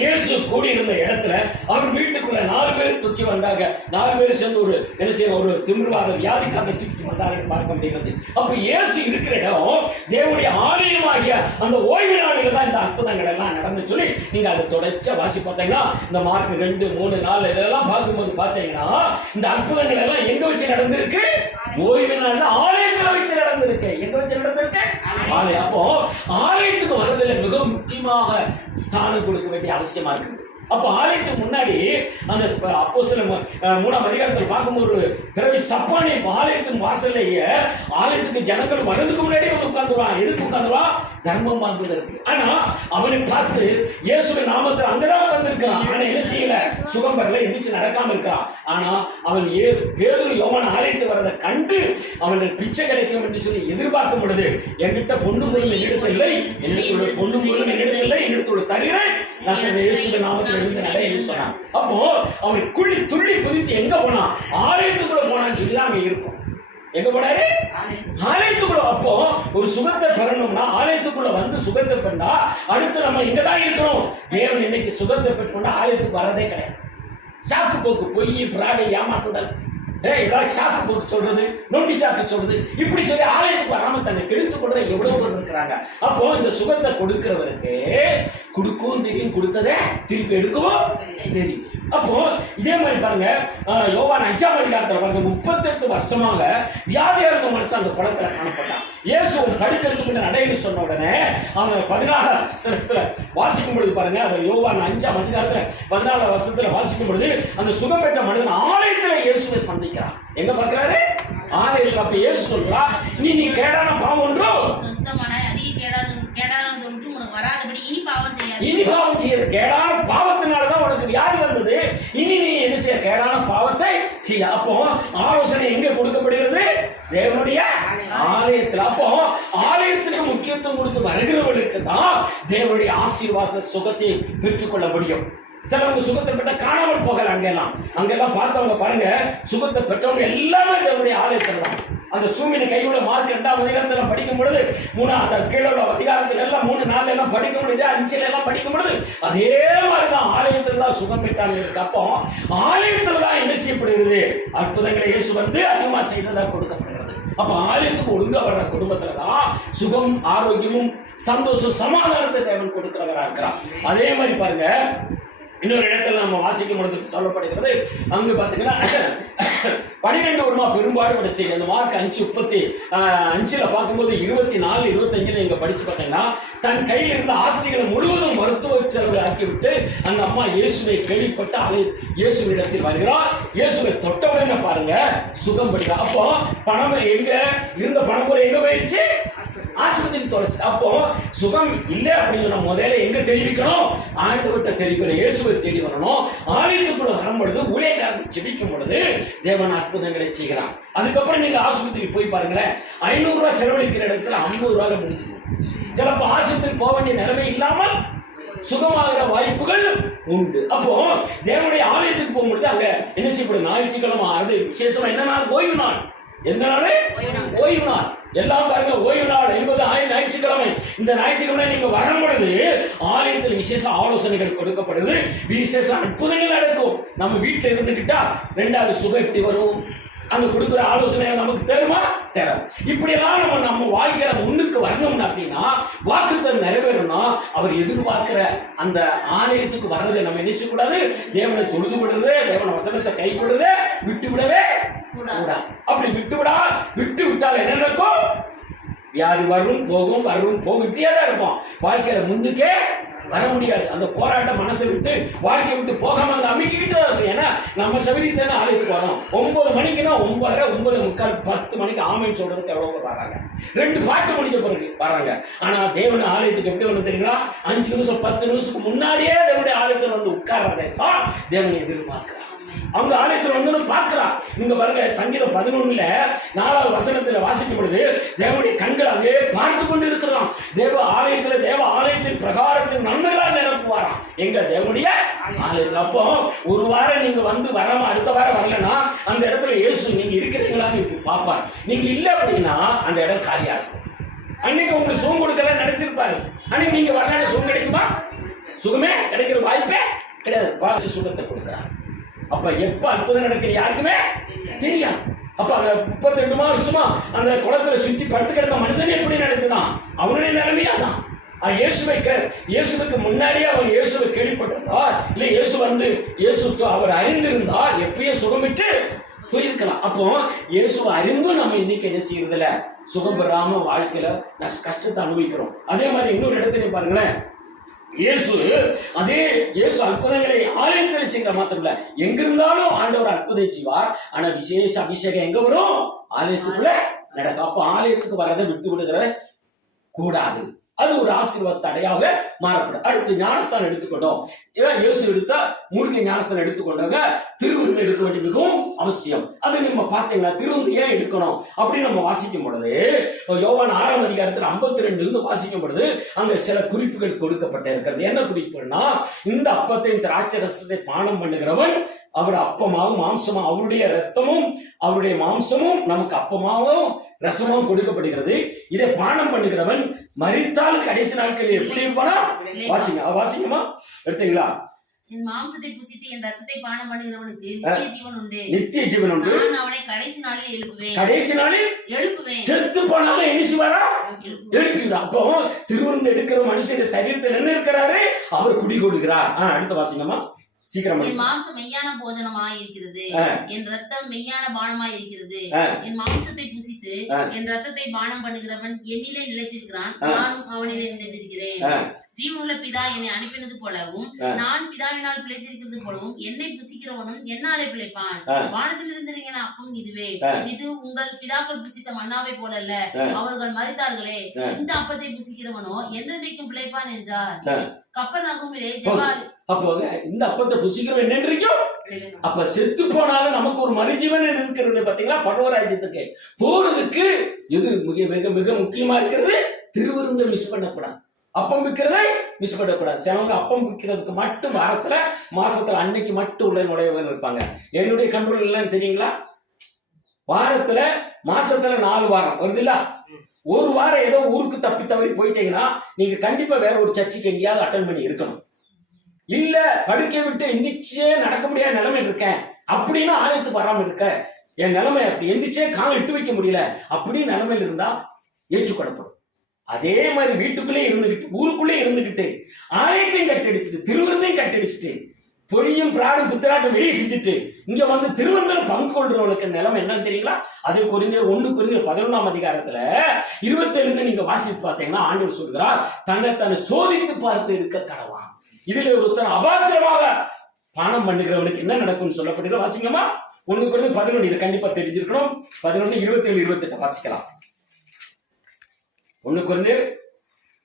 இயேசு கூடி இருந்த இடத்துல அவர் வீட்டுக்குள்ள 4 பேர் தூக்கி வந்தாங்க. 4 பேர் சேர்ந்து ஒரு என்ன செய்ய ஒரு திமிர்வாத வியாதிக்காரனை தூக்கி வந்தாங்கன்னு பார்க்க முடிகிறது. அப்ப இயேசு இருக்கிற இடம் தேவனுடைய ஆலயமாகிய அந்த ஓய்வு நாளில தான் இந்த அற்புதங்கள் எல்லாம் நடந்து சொல்லி நீங்க அதை தொடர்ச்சியா வாசி பார்த்தீங்கன்னா இந்த மார்க் 2, 3, 4 இதெல்லாம் பார்க்கும்போது பார்த்தீங்கன்னா இந்த அற்புதங்கள் எல்லாம் எங்க வச்சு நடந்திருக்கு, ஓய்வு நாள்ல ஆலயத்துல வைத்து நடந்திருக்கு. எங்க வச்சு நடந்திருக்கு, ஆலயம். அப்போ ஆலயத்துக்கு வரதில் மிக முக்கியமாக ஸ்தானம் கொடுக்க வேண்டிய அவசியமா இருக்கு. அப்போ ஆலயத்துக்கு முன்னாடி அந்த அப்போஸ்தலர் 3ஆம் அதிகாரத்தில் பார்க்கும்போது பிறவி சப்பானி ஆலயத்தின் வாசல்லையே ஆலயத்துக்கு ஜனங்கள் வர்றதுக்கு முன்னாடியே வந்து உட்கார்ந்துருவான். எதுக்கு உட்கார்ந்துருவான், தர்மம் வாங்குவதற்கு. ஆனா அவனை பார்த்து இயேசுவின் நாமத்தில் அங்கதான் உட்கார்ந்துருக்கான். ஆனா என்ன செய்யல, சுகம் பெறல, எந்திரிச்சு நடக்காம இருக்கான். ஆனா அவன் பேதுரு யோவான் ஆலயத்துக்கு வரதை கண்டு அவனுக்கு பிச்சை கிடைக்கும் என்று சொல்லி எதிர்பார்க்கும் பொழுது என்கிட்ட பொண்ணு பொருள் எடுத்தில்லை, என்னுடைய பொண்ணு பொருள் எடுத்தில்லை, என்னுடைய தருகிறே இயேசுவின் நாமத்தில் சொன்னான். அப்போ அவனை துள்ளி குதித்து எங்க போனான், ஆலயத்துக்குள்ள போனான்னு சொல்லிதான் அங்க இருக்கும். எங்க போனாரு, ஆலயத்துக்குள்ள. அப்போ ஒரு சுகத்தை பெறணும்னா ஆலயத்துக்குள்ள வந்து சுகத்தை பெற்றா அடுத்து நம்ம இங்கதான் இருக்கணும். தேவன் இன்னைக்கு சுகத்தை பெற்றுக்கொண்டா ஆலயத்துக்கு வரதே கிடையாது. சாக்கு போக்கு, பொய், பிராடு, ஏமாத்துதல், ஏதாவது சாக்கு போக்கு சொல்றது, நொண்டி சாக்கு சொல்றது, இப்படி சொல்லி ஆலயத்துக்கு வராம தன்னை கெடுத்துக் கொள்ற எவ்வளவு பேர் இருக்கிறாங்க. அப்போ இந்த சுகத்தை கொடுக்கிறவருக்கு கொடுக்கவும் தெரியும், கொடுத்ததே திருப்பி எடுக்கவும் தெரியும். அப்போ இதே மாதிரி பாருங்க யோவான் 5ஆம் அதிகாரத்துல பாருங்க 38 வருஷமாக வியாதியா இருந்த மனுஷன் அந்த குளத்துல காணப்பட்டான். இயேசு ஒரு தடுக்கிறதுக்கு முன்ன நடைன்னு சொன்ன உடனே அவன் 16ஆம் வசனத்துல வாசிக்கும் பொழுது பாருங்க, அது யோவான் 5ஆம் அதிகாரத்துல 14ஆம் வசனத்துல வாசிக்கும் பொழுது அந்த சுகம் பெற்ற மனிதன் ஆலயத்துல இயேசுவை சந்திக்கிறான். எங்க பார்க்கிறாரு, ஆலயத்துல. அப்ப இயேசு சொல்றா, நீ கேடான பாவம் ஒன்றோ இனி பாவம் செய்ய, கேடான பாவத்தினாலதான் உனக்கு வியாதி வந்தது, இனி நீ என்ன செய்ய, கேடான பாவத்தை செய்ய. அப்போ ஆலோசனை எங்க கொடுக்கப்படுகிறது, தேவனுடைய ஆலயத்தில். அப்போ ஆலயத்துக்கு முக்கியத்துவம் கொடுத்து வருகிறவர்களுக்கு தான் தேவனுடைய ஆசீர்வாத சுகத்தை பெற்றுக்கொள்ள முடியும். சிலவங்க சுகத்தை பெற்ற காணாமல் போகல. அங்கெல்லாம் பார்த்தவங்க பாருங்க, சுகத்தை பெற்றவங்க எல்லாமே தேவனுடைய ஆலயத்தில் தான். அந்த சூமின கையுள்ள மார்க் 2ஆம் அதிகாரத்துல படிக்கும் பொழுது 3 கீழே உள்ள அதிகாரத்துல எல்லாம் 3, 4 எல்லாம் படிக்கும் பொழுது 5 எல்லாம் படிக்கும் பொழுது அதே மாதிரிதான் ஆலயத்துல தான் சுகம் பெற்றாங்க இருக்கு. அப்போ ஆலயத்துல தான் என்ன செய்யப்படுகிறது, அற்புதங்களை இயேசு வந்து அதிகமா செய்ததா கொடுக்கப்படுகிறது. அப்ப ஆலயத்துக்கு ஒழுங்கா வர்ற குடும்பத்துலதான் சுகம், ஆரோக்கியமும், சந்தோஷம், சமாதானத்தை தேவன் கொடுக்கிறவரா இருக்கிறார். அதே மாதிரி பாருங்க இன்னொரு இடத்துல நம்ம வாசிக்கும் பொழுது சொல்லப்படுகிறது, அங்கு பாத்தீங்கன்னா 12 வருமா பெரும்பாடு செய்ய. அந்த மார்க் 5:35 பார்க்கும்போது 24, 25 நீங்க படிச்சு பார்த்தீங்கன்னா தன் கையில் இருந்த ஆஸ்திகளை முழுவதும் மருத்துவ செலவு ஆக்கிவிட்டு அந்த அம்மா இயேசுவை கேள்விப்பட்டு இயேசுவிடத்தில் வருகிறார். இயேசுவை தொட்டவுடனே பாருங்க சுகம் பெற்றார். அப்போ பணம் எங்க இருந்த பணம் கூட எங்க போயிடுச்சு, ஆஸ்பத்திரி தொலைச்சு. அப்போ சுகம் இல்லை அப்படின்னு முதல்ல எங்க தெரிவிக்கணும், ஆண்டவர்கிட்ட தெரிவிக்கணும், இயேசுவை தேடி வரணும். ஆலயத்துக்குள்ள வரும்பொழுது ஊழியக்காரன் ஜெபிக்கும் பொழுது தேவன் அற்புதங்களை செய்கிறார். அதுக்கப்புறம் நீங்க ஆஸ்பத்திரி போய் பாருங்களேன், 500 ரூபாய் செலவழிக்கிற இடத்துல 50 ரூபாய் முடிஞ்சு. சிலப்போ ஆஸ்பத்திரி போக வேண்டிய நிலைமை இல்லாமல் சுகமாகிற வாய்ப்புகள் உண்டு. அப்போ தேவனுடைய ஆலயத்துக்கு போகும்பொழுது அங்க என்ன செய்யப்படும், ஞாயிற்றுக்கிழமை அது விசேஷமா என்ன நாள், ஓய்வு நாள். எந்த நாள், ஓய்வு நாள். எல்லாம் பாருங்க ஓய்வு நாள் என்பது ஞாயிற்றுக்கிழமை. இந்த ஞாயிற்றுக்கிழமை நீங்க வரும் பொழுது ஆலயத்தில் விசேஷ ஆலோசனைகள் கொடுக்கப்படுது, விசேஷ அற்புதங்கள் நடக்கும். நம்ம வீட்டுல இருந்துகிட்டா ரெண்டாவது சுகம் எப்படி வரும்? அந்த கொடுக்குற ஆலோசனை நமக்கு தருமா? தரும். இப்படியெல்லாம் நம்ம வாழ்க்கையில முன்னுக்கு வரணும் அப்படின்னா, வாக்குத்தத்தம் நிறைவேறணும்னா, அவர் எதிர்பார்க்கிற அந்த ஆலயத்துக்கு வர்றதை நம்ம என்ன செய்யக்கூடாது? தேவனை தொழுது கொள்றது, தேவன வசனத்தை கை கொள்றது விட்டு விடவே கூடாது. அப்படி விட்டு விட்டால் என்ன நடக்கும்? வியாதி வரும் போகும், வரும் போகும், இப்படியே தான் இருப்போம். வாழ்க்கையில முன்னுக்கே வர முடியாது. அந்த போராட்டம் மனசை விட்டு வாழ்க்கை விட்டு போகாம அங்க அமைக்கிட்டு தான் இருக்கும். ஏன்னா நம்ம சபரித்தானே ஆலயத்துக்கு வரோம். 9 மணிக்குன்னா 9:30, 9:45, 10 மணிக்கு ஆமைன்னு சொல்றதுக்கு எவ்வளவு பேர் வராங்க? 2 பாட்டு முடிஞ்ச பிறகு வராங்க. ஆனா தேவன ஆலயத்துக்கு எப்படி வந்து தெரியுங்களா? 5 நிமிஷம் 10 நிமிஷத்துக்கு முன்னாடியே தேவனுடைய ஆலயத்தில் வந்து உட்கார்றதை தேவனை எதிர்பார்க்கிறார். அவங்க ஆலயத்தில் வந்து பார்க்கிறான். நீங்க பாருங்க, சங்கீதம் 11 4வது வசனத்துல வாசிக்கும் பொழுது தேவனுடைய கண்கள் அங்கே பார்த்து கொண்டு இருக்கிறான். தேவ ஆலயத்தின் பிரகாரத்தின் நன்மைகளால் நிரப்புவாராம். எங்க தேவனுடைய ஆலயத்தில். அப்போ ஒரு வாரம் நீங்க வந்து வராம அடுத்த வாரம் வரலன்னா அந்த இடத்துல இயேசு நீங்க இருக்கிறீங்களான்னு பார்ப்பார். நீங்க இல்ல அப்படின்னா அந்த இடம் காலியா இருக்கும். அன்னைக்கு உங்களுக்கு சுகம் கொடுக்கல நினைச்சிருப்பாரு. அன்னைக்கு நீங்க வரல சுகம் கிடைக்குமா? சுகமே கிடைக்கிற வாய்ப்பே கிடையாது. வாசி சுகத்தை கொடுக்கிறார். அப்ப எப்ப அற்புதம் நடக்கிற யாருக்குமே தெரியாது. அப்ப அந்த 32 வருஷமா அந்த குளத்துல சுத்தி படுத்து கிடந்த மனுஷன் எப்படி நினைச்சுதான்? அவனுடைய நிலைமையாதான். இயேசுவுக்கு முன்னாடியே அவன் இயேசுவை கேள்விப்பட்டிருந்தா, இல்ல இயேசு அவர் அறிந்திருந்தா எப்பயே சுகமிட்டு போயிருக்கலாம். அப்போ இயேசுவை அறிந்தும் நம்ம இன்னைக்கு என்ன செய்யறதில்ல? சுகம் பெறாம வாழ்க்கையில கஷ்டத்தை அனுபவிக்கிறோம். அதே மாதிரி இன்னொரு இடத்துல பாருங்களேன், இயேசு அற்புதங்களை ஆலயத்தில் செய்கிற மாத்திரம் இல்ல, எங்கிருந்தாலும் ஆண்டவர் அற்புதம் செய்வார். ஆனா விசேஷ அபிஷேகம் எங்க வரும்? ஆலயத்துக்குள்ள நடக்கும். அப்ப ஆலயத்துக்கு வரதை விட்டு விடுகிற கூடாது. அது ஒரு ஆசீர்வாத தடையாக மாறப்படும். அடுத்து ஞானஸ்தானம் எடுத்துக்கொண்டோம். இயேசு எடுத்தா மூலிகை ஞானஸ்தானம் எடுத்துக்கொண்டவங்க திருவிருந்து எடுக்க வேண்டிய மிகவும் அவசியம். அது நம்ம பார்த்தீங்கன்னா திருவிருந்து ஏன் எடுக்கணும் அப்படின்னு நம்ம வாசிக்கும் பொழுது, யோவான் 6ஆம் அதிகாரத்தில் 52 வாசிக்கும் பொழுது அங்க சில குறிப்புகள் கொடுக்கப்பட்ட இருக்கிறது. என்ன குறிப்புன்னா, இந்த அப்பத்தை திராட்சை ரசத்தை பானம் பண்ணுகிறவன் அவர் அப்பமாவும் மாம்சமும், அவருடைய ரத்தமும் அவருடைய மாம்சமும் நமக்கு அப்பமாவும் ரசமும் கொடுக்கப்படுகிறது. இதை பானம் பண்ணுகிறவன் மரித்தால் கடைசி நாட்களில் எப்படி இருப்பானா? வாசிங்கம்மா, எடுத்தீங்களா? என் மாம்சத்தை புசித்து என் ரத்தத்தை பானம் பண்ணுகிறவனுக்கு நித்திய ஜீவன் உண்டு. நித்திய ஜீவன் உண்டு. நான் அவனை கடைசி நாளில் எழுப்புவேன். கடைசி நாளில் எழுப்புவேன். செத்து போனாலும் என்ன செய்வாரா? எழுப்புகிறார். அப்போ திருவிருந்து எடுக்கிற மனுஷனுடைய சரீரத்தில் என்ன இருக்கிறாரு? அவர் குடிகொடுக்கிறார். அடுத்த வாசிங்கம்மா, சீக்கிரம். என் மாம்சம் மெய்யான போஜனமாய் இருக்கிறது, என் ரத்தம் மெய்யான பானமாய் இருக்கிறது. என் மாம்சத்தை புசித்து என் ரத்தத்தை பானம் பண்ணுகிறவன் என்னிலே நிலைத்திருக்கிறான், நானும் அவனிலே நிலைத்திருக்கிறேன். ஜீவனுள்ள பிதா என்னை அனுப்பினது போலவும் நான் பிதாவினால் பிழைத்திருக்கிறது போலவும் என்னை புசிக்கிறவனும் என்னாலே பிழைப்பான். வானத்தில் இருந்து அப்பம் இதுவே, இது உங்கள் பிதாக்கள் புசித்த மன்னாவை போல அல்ல, அவர்கள் மரித்தார்களே. இந்த அப்பத்தை புசிக்கிறவனோ என்றென்றைக்கும் பிழைப்பான் என்றார். கப்பர்நகூமிலே ஜெபாலி. அப்போ இந்த அப்பத்தை புசிக்கிறவன் என்னென்றைக்கும், அப்ப செத்து போனாலும் நமக்கு ஒரு மறுஜீவன் இருக்கிறது. பாத்தீங்களா? பரவராஜ்யத்துக்கு போறதுக்கு இது மிக மிக மிக முக்கியமா இருக்கிறது. திருவிருந்தை மிஸ் பண்ணக்கூடாது. அப்பம் விற்கிறதை மிஸ் பண்ணக்கூடாது. சிலவங்க அப்பம் விற்கிறதுக்கு மட்டும் வாரத்துல மாசத்துல அன்னைக்கு மட்டும் உள்ள நுழைவுகள் இருப்பாங்க. என்னுடைய கண்ட்ரோல் எல்லாம் தெரியுங்களா? வாரத்துல மாசத்துல 4 வாரம் வருது இல்ல, ஒரு வாரம் ஏதோ ஊருக்கு தப்பி தவறி போயிட்டீங்கன்னா நீங்க கண்டிப்பா வேற ஒரு சர்ச்சுக்கு எங்கேயாவது அட்டன் பண்ணி இருக்கணும். இல்ல படுக்கை விட்டு எந்திரிச்சே நடக்க முடியாத நிலைமை இருக்கேன் அப்படின்னு ஆலயத்துக்கு வராம இருக்க, என் நிலைமை அப்படி எந்திரிச்சே காலம் இட்டு வைக்க முடியல அப்படின்னு நிலைமையில இருந்தா ஏற்றுக்கொள்ளப்படும். அதே மாதிரி வீட்டுக்குள்ளே இருந்துகிட்டு ஊருக்குள்ளே இருந்துகிட்டு ஆலயத்தையும் கட்டடிச்சுட்டு திருவிருந்தையும் கட்டடிச்சுட்டு பொழியும் பிராடும் புத்திராட்டம் வெளியே செஞ்சுட்டு இங்க வந்து திருவந்தரம் பங்கு கொள்றவனுக்கு நிலைமை என்னன்னு தெரியுங்களா? அதே 1 கொரிந்தியர் 11ஆம் அதிகாரத்துல 27 நீங்க வாசித்து பார்த்தீங்கன்னா ஆண்டவர் சொல்கிறார், தன்னை சோதித்து பார்த்து இருக்க கடவான். இதுல ஒருத்தர் அபாத்திரமாக பானம் பண்ணுகிறவனுக்கு என்ன நடக்கும்னு சொல்லப்படுகிற வாசிக்கலாமா? 1 கொரிந்தியர் 11 இது கண்டிப்பா தெரிஞ்சிருக்கணும். 11, 27, 28 வாசிக்கலாம். 1 கொரிந்தியர்.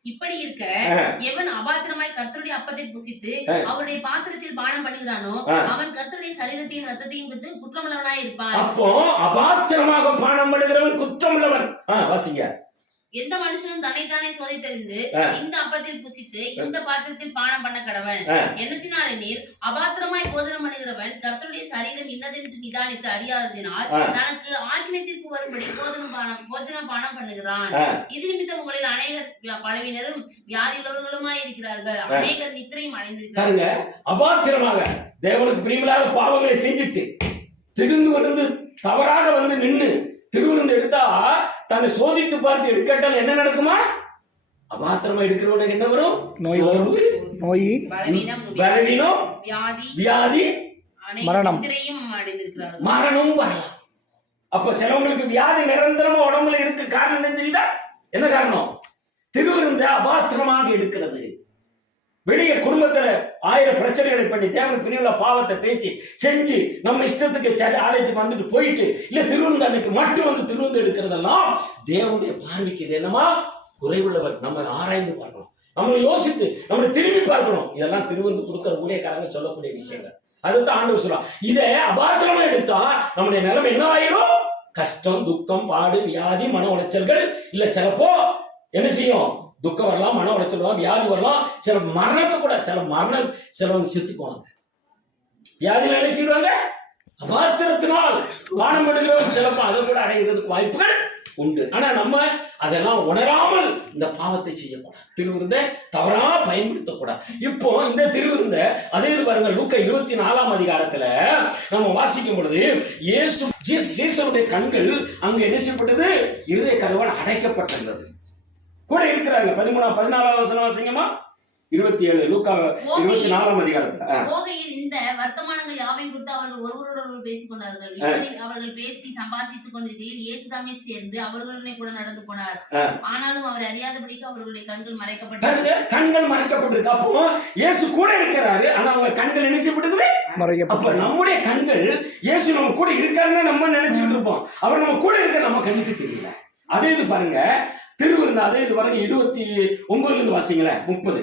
இப்படி இருக்க எவன் அபாத்திரமாய் கர்த்தருடைய அப்பத்தை புசித்து அவருடைய பாத்திரத்தில் பானம் பண்ணுகிறானோ அவன் கர்த்தருடைய சரீரத்தையும் ரத்தத்தையும் குறித்து குற்றமுள்ளவனாய் இருப்பான். அப்போ அபாத்திரமாக பானம் பண்ணுகிறவன் குற்றமுள்ளவன். வாசிங்க. எந்த மனுஷனும் தன்னைத்தானே சோதித்தறிந்து இந்த அப்பத்தில் புசித்து இந்த பாத்திரத்தில் பானம் பண்ண கடவன். எண்ணத்தினாலெனில் அபாத்திரமாய் போஜனம் பண்ணுகிறவன் கர்த்தருடைய சரீரம் இன்னதென்று நிதானித்து அறியாததினால் தனக்கு ஆக்கினத்திற்கு வரும்படி போஜனம் பானம் பண்ணுகிறான். இது நிமித்தம் உங்களில் அநேகர் பலவினரும் வியாதியுள்ளவர்களுமாய் இருக்கிறார்கள், அநேகர் நித்திரையும் அடைந்திருக்கிறார்கள். அபாத்திரமாக தேவனுக்கு பிரியமில்லாத பாவங்களை செஞ்சுட்டு திருந்து வந்து தவறாக வந்து நின்று திருவிருந்து எடுத்தா தன்னை சோதித்து பார்த்து எடுக்கட்டால் என்ன நடக்குமா? அபாத்திரமா எடுக்கிறவனுக்கு என்ன வரும்? நோய் வரும், நோய், பலவீனம், வியாதி, மரணம், மரணம் வரலாம். அப்ப சிலவங்களுக்கு வியாதி நிரந்தரமா உடம்புல இருக்கு. காரணம் என்ன தெரியுதா? என்ன காரணம்? திருவிருந்த அபாத்திரமாக எடுக்கிறது. வெளியே குடும்பத்துல 1000 பிரச்சனைகளை பண்ணி தேவனுக்கு பிரிவுள்ள பாவத்தை பேசி செஞ்சு நம்ம இஷ்டத்துக்கு ஆலயத்துக்கு வந்துட்டு போயிட்டு இல்ல திருவிருந்து அன்னைக்கு மட்டும் வந்து திருவிருந்து எடுக்கிறதெல்லாம் தேவனுடைய பார்வைக்கு இது என்னமா குறைவுள்ளவர். நம்ம ஆராய்ந்து பார்க்கணும், நம்மளை யோசித்து நம்மளை திரும்பி பார்க்கணும். இதெல்லாம் திருவிருந்து கொடுக்கிற ஊழியக்காரங்க சொல்லக்கூடிய விஷயங்கள். அதுதான் ஆண்டவர் சொல்றான். இதை அபாத்திரமா எடுத்தா நம்முடைய நிலைமை என்ன ஆயிரும்? கஷ்டம், துக்கம், பாடு, வியாதி, மன உளைச்சல்கள். இல்ல சிலப்போ என்ன செய்யும்? துக்கம் வரலாம், மன உளைச்சல் வரலாம், வியாதி வரலாம், சில மரணத்தை கூட சிலவங்க செத்துக்குவாங்க. வியாதியில என்ன செய்வாங்க? அபாத்திரத்தினால் பானம் எடுக்கிறவங்க சிலப்போ அதை கூட அடைகிறதுக்கு வாய்ப்புகள் உண்டு. ஆனா நம்ம அதெல்லாம் உணராமல் இந்த பாவத்தை செய்யக்கூடாது. திருவிருந்த தவறா பயன்படுத்தக்கூடாது. இப்போ இந்த திருவிருந்த அதே இது பாருங்க, லூக்கா 24ஆம் அதிகாரத்துல நம்ம வாசிக்கும் பொழுது இயேசுடைய கண்கள் அங்க என்ன செய்யப்பட்டது? இருதய கதவால் அடைக்கப்பட்டிருந்தது. கூட இருக்கிறாங்க. 14ஆம் வசனம் வாசிங்கம்மா. 27 லூக்கா 24ஆம் அதிகாரத்துல போகையில் இந்த வர்த்தமானங்கள் யாவையும் குறித்து அவர்கள் ஒருவரோடு பேசிக் கொண்டார்கள். அவர்கள் பேசி சம்பாசித்துக் கொண்டிருக்கையில் இயேசு தாமே சேர்ந்து அவர்களுடனே கூட நடந்து போனார். ஆனாலும் அவர் அறியாதபடிக்கு அவர்களுடைய கண்கள் மறைக்கப்பட்டது. கண்கள் மறைக்கப்பட்டிருக்கு. அப்போ இயேசு கூட இருக்கிறாரு, ஆனா அவங்க கண்கள் என்ன செய்யப்பட்டது? அப்ப நம்முடைய கண்கள் இயேசு நம்ம கூட இருக்காருன்னு நம்ம நினைச்சிட்டு இருப்போம். அவர் நம்ம கூட இருக்க நம்ம கண்ணுக்கு தெரியல. அதே இது பாருங்க, திருவிருந்து அதே இது பாருங்க 29 வாசிங்களேன். 30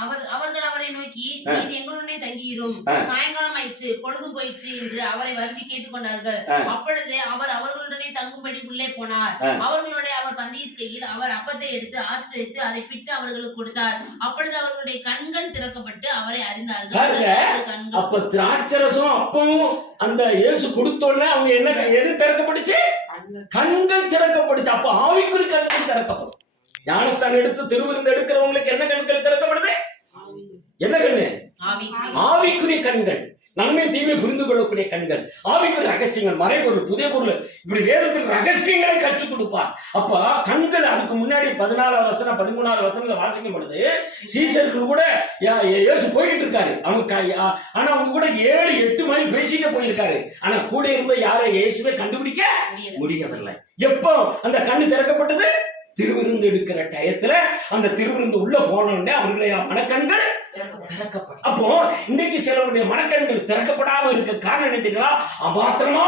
அவர்கள் அவரை நோக்கி நீர் எங்களுடனே தங்கியிரும், சாயங்காலம் ஆயிற்று, பொழுதும் போயிற்று என்று அவரை வருந்தி கேட்டுக்கொண்டார்கள். அப்பொழுது அவர் அவர்களுடனே தங்கும்படி உள்ளே போனார். அவர்களுடைய அவர் பந்தியிருக்கையில் அவர் அப்பத்தை எடுத்து ஆசிரியத்து அதை பிட்டு அவர்களுக்கு கொடுத்தார். அப்பொழுது அவர்களுடைய கண்கள் திறக்கப்பட்டு அவரை அறிந்தார்கள். அப்ப திராட்சரசம் அப்பவும் அந்த இயேசு கொடுத்தோடனே அவங்க என்ன எது திறக்கப்பட்டுச்சு? கண்கள் திறக்கப்பட்டுச்சு. அப்ப ஆவிக்குரிய கண்கள் திறக்கப்படும். ஞானஸ்தானம் எடுத்து திருவிருந்து எடுக்கிறவங்களுக்கு என்ன கண்கள் திறக்கப்படுது? என்ன கண்ணு? ஆவிக்குரிய கண்கள். நன்மை தீமை புரிந்து கொள்ளக்கூடிய கண்கள், ஆவிக்குரிய ரகசியங்கள், மறைபொருள், புதிய பொருள், இப்படி வேதத்தில் ரகசியங்களை கற்றுக் கொடுப்பார். அப்ப கண்கள் அதுக்கு முன்னாடி 14ஆம் வசனம் 13ஆம் வசனத்துல வாசிக்கும் பொழுது சீசர்கள் கூட இயேசு போயிட்டு இருக்காரு. ஆனா அவங்க கூட 7-8 மைல் பேசிட்டு போயிருக்காரு. ஆனா கூட இருந்த யாரை இயேசுவை கண்டுபிடிக்க முடியவில்லை. எப்போ அந்த கண்ணு திறக்கப்பட்டது? திருவிருந்து எடுக்கிற டயத்துல அந்த திருவிருந்து உள்ள போனோடனே அவர்களுடைய மனக்கண்கள் திறக்கப்படும். அப்போ இன்னைக்கு சிலருடைய மனக்கண்கள் திறக்கப்படாம இருக்க காரணம் என்ன தெரியுங்களா? அபாத்திரமா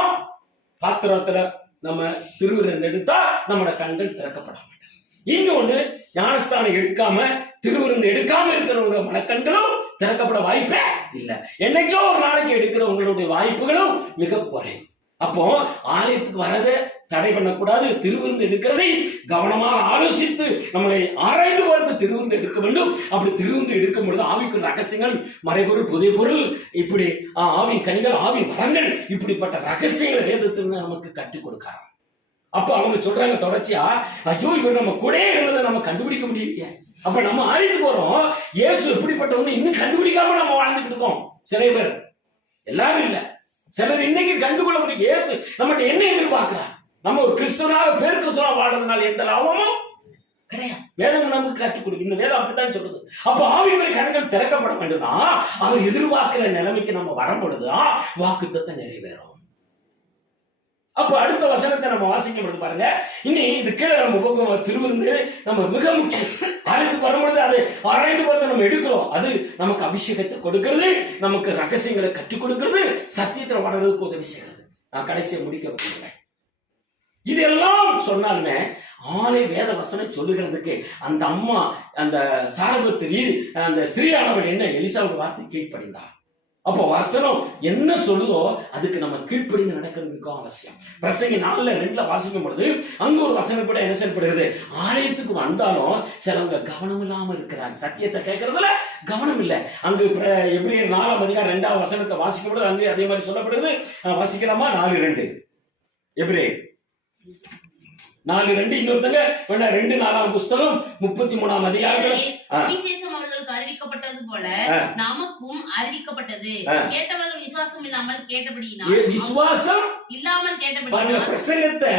பாத்திரத்துல நம்ம திருவிருந்து எடுத்தா நம்மளோட கண்கள் திறக்கப்பட மாட்டாங்க. இன்னொன்னு, ஞானஸ்தானம் எடுக்காம திருவிருந்து எடுக்காம இருக்கிறவங்க மனக்கண்களும் திறக்கப்பட வாய்ப்பே இல்லை. என்னைக்கோ ஒரு நாளைக்கு எடுக்கிறவங்களுடைய வாய்ப்புகளும் மிக குறையும். அப்போ ஆலயத்துக்கு வரதை தடை பண்ணக்கூடாது. திருவிருந்து எடுக்கிறதை கவனமாக ஆலோசித்து நம்மளை ஆராய்ந்து பார்த்து திருவிருந்து எடுக்க வேண்டும். அப்படி திருவிருந்து எடுக்கும் பொழுது ஆவிக்குரிய ரகசியங்கள், மறைபொருள், புதிய பொருள், இப்படி ஆவின் கனிகள், ஆவின் வரங்கள், இப்படிப்பட்ட ரகசியங்களை வேதத்தில் நமக்கு கற்றுக் கொடுக்கிறார். அப்ப அவங்க சொல்றாங்க தொடர்ச்சியா, ஐயோ இவர் நம்ம கூட இருந்ததை நம்ம கண்டுபிடிக்க முடியலையே. அப்ப நம்ம ஆலயத்துக்கு வரோம், இயேசு எப்படிப்பட்டவங்க இன்னும் கண்டுபிடிக்காம நம்ம வாழ்ந்துட்டு இருக்கோம். சில பேர், எல்லாரும் இல்ல, சிலர் இன்னைக்கு கண்டுகொள்ள முடியும். இயேசு நம்மகிட்ட என்ன எதிர்பார்க்கிறார்? நம்ம ஒரு கிறிஸ்துவனாக பேர் கிறிஸ்துவனா வாழ்றதுனால எந்த லாபமும் கிடையாது. வேதம் நமக்கு கற்றுக் கொடுக்கும். இந்த வேதம் அப்படித்தான் சொல்றது. அப்ப ஆவிக்குரிய கண்கள் திறக்கப்பட வேண்டும்னா அவர் எதிர்பார்க்கிற நிலைமைக்கு நம்ம வரும்பொழுதுதான் வாக்குத்தத்தம் நிறைவேறும். அப்ப அடுத்த வசனத்தை நம்ம வாசிக்கும் பொழுது பாருங்க, இனி இது கீழே நம்ம போகும் திருவிருந்து நம்ம மிக முக்கியம். ஆலயத்துக்கு வரும்பொழுது அதை ஆராய்ந்து பார்த்து நம்ம எடுக்கிறோம். அது நமக்கு அபிஷேகத்தை கொடுக்கிறது, நமக்கு ரகசியங்களை கற்றுக் கொடுக்கிறது, சத்தியத்தில் வளர்றதுக்கு உதவி செய்கிறது. நான் கடைசியை முடிக்க விரும்புகிறேன். இதெல்லாம் சொன்னாலுமே ஆலை வேத வசனம் சொல்லுகிறதுக்கு அந்த அம்மா, அந்த சாரபத்து அந்த ஸ்ரீயானவள் என்ன எலிசாவோட வார்த்தை கீழ்ப்படிந்தார். அப்போ வசனம் என்ன சொல்லுதோ அதுக்கு நம்ம கீழ்ப்படிந்து நடக்கிறது மிக அவசியம். பிரசங்கி 4:2 வாசிக்கும் பொழுது அங்க ஒரு வசனம் கூட என்ன செயல்படுகிறது, ஆலயத்துக்கு வந்தாலும் சிலவங்க கவனம் இல்லாம இருக்கிறாங்க, சத்தியத்தை கேட்கறதுல கவனம் இல்லை. அங்கு எபிரேயர் 4:2 வசனத்தை வாசிக்கும் பொழுது அங்கே அதே மாதிரி சொல்லப்படுது. வாசிக்கலாமா? 4:2 எபிரேயர் 4:2. இன்னொருத்தங்க 2:4 புஸ்தகம் 33 அதிகாரத்துல சுவிசேஷம் அவர்களுக்கு அறிவிக்கப்பட்டது போல நமக்கும் அறிவிக்கப்பட்டது. கேட்டவர்கள் விசுவாசம் இல்லாமல் கேட்டபடியினால், விசுவாசம் இல்லாமல் கேட்டபடியினால், பிரசங்கத்தை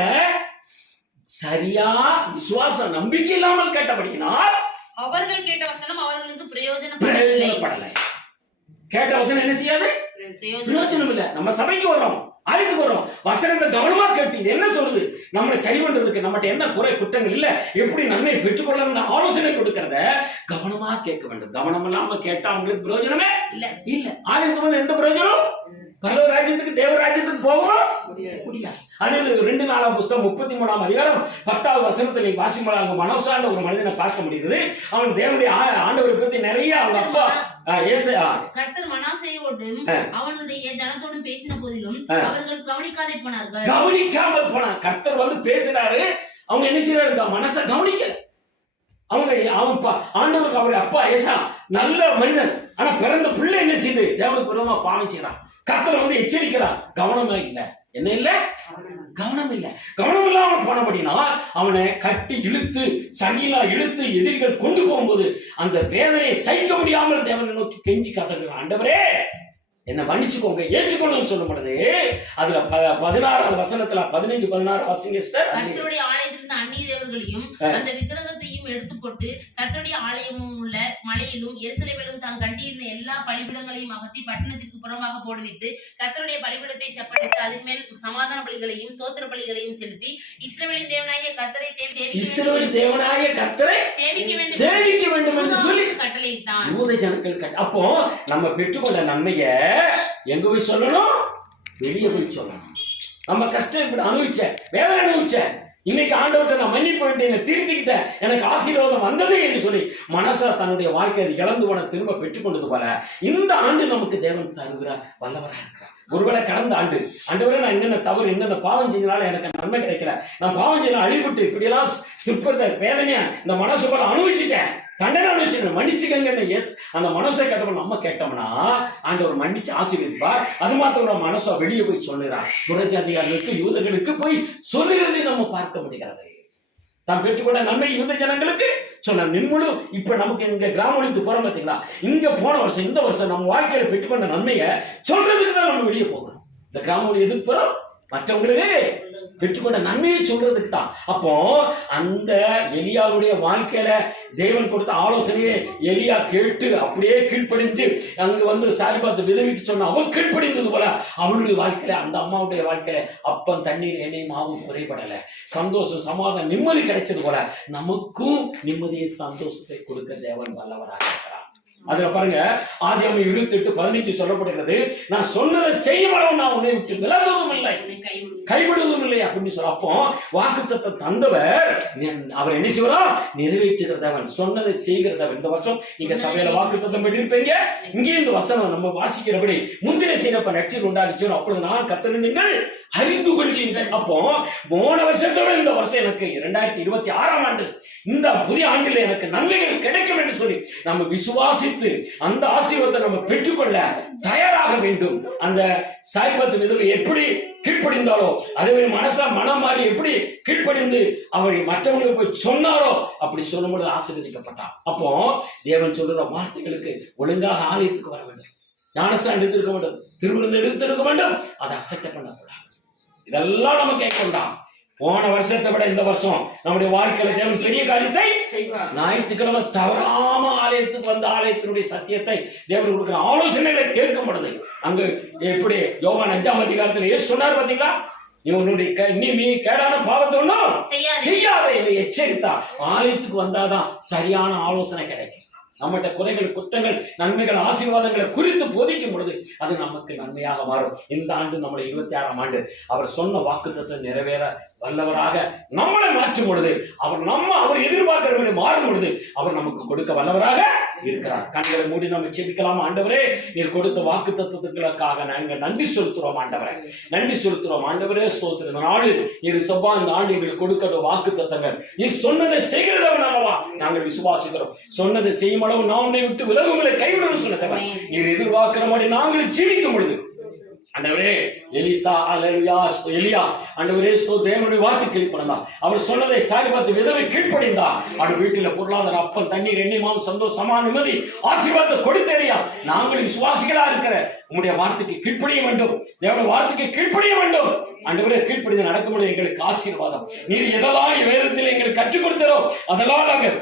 சரியா விசுவாசம் நம்பிக்கை இல்லாமல் கேட்டபடியினால் அவர்கள் கேட்ட வசனம் அவர்களுக்கு பிரயோஜனப்படலை. கேட்ட வசனம் என்ன செய்யாது, பிரயோஜனம் இல்லை. நம்ம சபைக்கு வரோம், ஆலயத்துக்கு வரோம், வசனத்தை கவனமா கேட்டு இது என்ன சொல்லுது, நம்மளை சரி பண்றதுக்கு நம்மகிட்ட என்ன குறை குற்றங்கள் இல்ல, எப்படி நன்மையை பெற்றுக்கொள்ள ஆலோசனை கொடுக்கறத கவனமா கேட்க வேண்டும். கவனம் இல்லாம கேட்டா அவங்களுக்கு பிரயோஜனமே இல்ல. ஆலயத்துக்கு வந்து எந்த பிரயோஜனம், பரலோக ராஜ்யத்துக்கு தேவ ராஜ்யத்துக்கு போகணும் முடியாது. அது 2:4 புஸ்தகம் 33 அதிகாரம் 10வது வசனத்தை நீங்க வாசிக்கும்போது அங்க மனோசான ஒரு மனிதனை பார்க்க முடியுது. அவன் தேவனுடைய ஆண்டவரை பத்தி நிறைய அவங்க அப்பா கர்த்தர் மனாசேயோடும் அவனுடைய ஜனத்தோடும் பேசின போதிலும் அவர்கள் கவனிக்காதே போனார்கள். கவனிக்காமல் போனாங்க. கர்த்தர் வந்து பேசுறாரு, அவங்க என்ன செய்யறாரு, மனசை கவனிக்கல. அவங்க ஆண்டவருக்கு அவருடைய அப்பா ஏசா நல்ல மனிதன், ஆனா பிறந்த பிள்ளை என்ன செய்யுது, தேவனுக்கு விரோதமா பாவம் செய்யறான். கர்த்தர் வந்து எச்சரிக்கிறான், கவனமா இல்ல. என்ன இல்ல, கவனம் இல்ல. கவனம் இல்லாம போனபடினா அவனை கட்டி இழுத்து சங்கிலா இழுத்து எதிரிகள் கொண்டு போகும்போது அந்த வேதனையை சகிக்க முடியாமல் தேவனை நோக்கி கெஞ்சி காத்திருக்கிறான், ஆண்டவரே என்ன மன்னிச்சுக்கோங்க, ஏற்றுக்கொள்ளும் சொல்லும் பொழுது அதுல 16வது வசனத்துல 15-16 வாசிங்க சிஸ்டர். கர்த்தருடைய ஆலயத்திலிருந்து அந்நிய தேவர்களையும் அந்த விக்கிரகத்தையும் எடுத்து போட்டு கர்த்தருடைய ஆலயமும் உள்ள மலையிலும் எருசலேமிலும் தான் கட்டியிருந்த எல்லா பலிபீடங்களையும் அகற்றி பட்டணத்திற்கு புறம்பாக போடுவித்து கர்த்தருடைய பலிபீடத்தை செப்பனிட்டு அதன் மேல் சமாதான பலிகளையும் ஸ்தோத்திர பலிகளையும் செலுத்தி இஸ்ரவேலின் தேவனாகிய கர்த்தரை சேவிக்க வேண்டும் என்று சொல்லி கட்டளையிட்டான். யூத ஜனங்கள் அப்போ நம்ம பெற்றுக்கொண்ட நன்மைய எங்க போய் சொல்லணும், வெளியே போய் சொல்லணும். நம்ம கஷ்டம் இப்படி அனுபவிச்சேன், வேதனை அனுபவிச்சேன், இன்னைக்கு ஆண்டவர்கிட்ட நான் மன்னிப்பு வேண்டி என்னை திருத்திக்கிட்டேன், எனக்கு ஆசீர்வாதம் வந்தது என்று சொல்லி மனசா தன்னுடைய வாழ்க்கையை இழந்து போன திரும்ப பெற்றுக்கொண்டது போல இந்த ஆண்டு நமக்கு தேவன் தருகிறார், வல்லவராக இருக்கிறார். ஒருவேளை கடந்த ஆண்டவரே நான் என்னென்ன தவறு என்னென்ன பாவம் செஞ்சனால எனக்கு நன்மை கிடைக்கல, நான் பாவம் செய்ய அழிவிட்டு இப்படி எல்லாம் திருப்பத்தை வேதனையா இந்த மனசு போல அனுபவிச்சுட்டேன், தண்டனை அனுபவிச்சுட்டேன், மன்னிச்சுக்கங்க. எஸ், அந்த மனசை கேட்டப்ப நம்ம கேட்டோம்னா ஆண்டவர் மன்னிச்சு ஆசீர்வதிப்பார். அது மாத்திரம் மனசை வெளியே போய் சொல்லுறார், புறஜாதியார்களுக்கு யூதர்களுக்கு போய் சொல்லுகிறதை நம்ம பார்க்க முடிகிறது. தான் பெற்றுக்கொண்ட நன்மை யூத ஜனங்களுக்கு சொன்ன நிம்மளும் இப்ப நமக்கு இங்க கிராமத்துக்கு போறோம் பாத்தீங்களா, இங்க போன வருஷம் இந்த வருஷம் நம்ம வாழ்க்கையில பெற்றுக்கொண்ட நன்மையை சொல்றதுக்கு தான் நம்ம வெளியே போகணும். இந்த கிராமம் எதுக்கு போறோம், மற்றவங்களுக்கு பெற்றுக்கொண்ட நன்மையை சொல்றதுக்கு தான். அப்போ அந்த எலியாவுடைய வாழ்க்கையில தேவன் கொடுத்த ஆலோசனையை எலியா கேட்டு அப்படியே கீழ்ப்படிஞ்சு அங்க வந்து சாரிபாத்து விதவிக்கு சொன்ன அவன் கீழ்ப்படிந்தது போல அவளுடைய வாழ்க்கையில அந்த அம்மாவுடைய வாழ்க்கையில அப்பம் தண்ணீர் எண்ணெய் மாவும் குறைபடல, சந்தோஷம் சமாதானம் நிம்மதி கிடைச்சது போல நமக்கும் நிம்மதியை சந்தோஷத்தை கொடுக்க தேவன் வல்லவராக இருக்கிறார். அதுல பாருங்க, ஆதியாகமம் 28:15 சொல்லப்படுகிறது, நான் சொன்னதை செய்யும் அளவு நான் உன்னை விட்டு விலகுவதும் இல்லை கைவிடுவதும் இல்லை அப்படின்னு சொல்ல. அப்போ வாக்குத்தத்தம் தந்தவர் அவர் என்ன செய்வாரோ நிறைவேற்றுகிறதவன், சொன்னதை செய்கிறதவன். இந்த வருஷம் நீங்க சபையில வாக்குத்தத்தம் பெற்றிருப்பீங்க. இங்கே இந்த வசனம் நம்ம வாசிக்கிறபடி முந்தின செய்யப்ப நட்சத்திரம் உண்டாகிச்சோம், அப்பொழுது நான் கர்த்தரை நீங்கள் அறிந்து கொள்வீர்கள். அப்போ போன வருஷத்தோட இந்த வருஷம் எனக்கு 2026ஆம் ஆண்டு இந்த புதிய ஆண்டில் எனக்கு நன்மைகள் கிடைக்கும் என்று சொல்லி நம்ம விசுவாசித்து அந்த ஆசீர்வாதத்தை நம்ம பெற்றுக்கொள்ள தயாராக வேண்டும். அந்த சாய்பாத்து விதவை எப்படி கீழ்ப்படிந்தாலோ அதே மாதிரி மனசா மனம் மாறி எப்படி கீழ்ப்படிந்து அவரை மற்றவங்களுக்கு போய் சொன்னாரோ அப்படி சொல்லும்போது ஆசீர்வதிக்கப்பட்டார். அப்போ தேவன் சொல்ற வார்த்தைகளுக்கு ஒழுங்காக ஆலயத்துக்கு வர வேண்டும், ஞானஸ்தானம் எடுத்திருக்க வேண்டும், திருவிருந்து எடுத்திருக்க வேண்டும், அதை அசட்டை பண்ணக்கூடாது. இதெல்லாம் நம்ம கேட்கலாம். போன வருஷத்தை விட இந்த வருஷம் நம்முடைய வாழ்க்கையில தேவன் பெரிய காரியத்தை ஞாயிற்றுக்கிழமை தவறாம ஆலயத்துக்கு வந்து ஆலயத்தினுடைய சத்தியத்தை தேவன் கொடுக்கிற ஆலோசனைகளை கேட்க முடியுது. அங்கு எப்படி யோவான் 5ஆம் அதிகாரத்தில் ஏசு சொன்னார் பாத்தீங்களா, நீ கேடான பாவத்தை ஒண்ணும் செய்யாத என்னை எச்சரித்தா. ஆலயத்துக்கு வந்தாதான் சரியான ஆலோசனை கிடைக்கும். நம்மகிட்ட குறைகள் குற்றங்கள் நன்மைகள் ஆசீர்வாதங்களை குறித்து போதிக்கும் பொழுது அது நமக்கு நன்மையாக மாறும். இந்த ஆண்டு நம்முடைய 26ஆம் ஆண்டு அவர் சொன்ன வாக்குத்தத்தை நிறைவேற வல்லவராக நம்மளை மாற்றும் பொழுது அவர் எதிர்பார்க்கிற மாறும் பொழுது அவர் நமக்கு கொடுக்க வல்லவராக இருக்கிறார். கண்களை மூடி நம்ம ஜெபிக்கலாம். ஆண்டவரே, நீர் கொடுத்த வாக்கு தத்துவங்களுக்காக நாங்கள் நன்றி செலுத்துறோம் ஆண்டவரே, நன்றி செலுத்துறோம் ஆண்டவரே. ஸ்தோத்திரம். இந்த நாளில் நீர் சபா இந்த ஆண்டு எங்களுக்கு கொடுக்கிற வாக்கு தத்தங்கள் நீர் சொன்னதை செய்கிறதவன் அல்லவா நாங்கள் விசுவாசிக்கிறோம். சொன்னதை செய்யும் அளவு நான் உன்னை விட்டு விலகுகளை கைவிடணும் சொன்னதவன் நீர் எதிர்பார்க்கிற மாதிரி நாங்கள் ஜீவிக்கும் பொழுது ஆண்டவரே, எலியா ஆண்டவரே தேவனுடைய வார்த்தை கீழ்ப்படிந்தா. அவர் சொன்னதை சாரிபாத்து விதவை கீழ்ப்படிந்தா. அவர் வீட்டில் பொருளாதார அப்பம் தண்ணீர் எண்ணெய் மாம் சந்தோஷமா நிம்மதி ஆசீர்வாதத்தை கொடுத்தேறியா. நாங்களும் விசுவாசிகளா இருக்கிற உங்களுடைய வார்த்தைக்கு கீழ்ப்படிய வேண்டும். தேவனுடைய வார்த்தைக்கு கீழ்ப்படிய வேண்டும். ஆண்டவரே, கீழ்ப்படிந்து நடக்க முடியும் எங்களுக்கு ஆசீர்வாதம். நீர் எதெல்லாம் வேதத்தில் எங்களுக்கு கற்றுக் கொடுத்தாரோ அதெல்லாம் நாங்கள்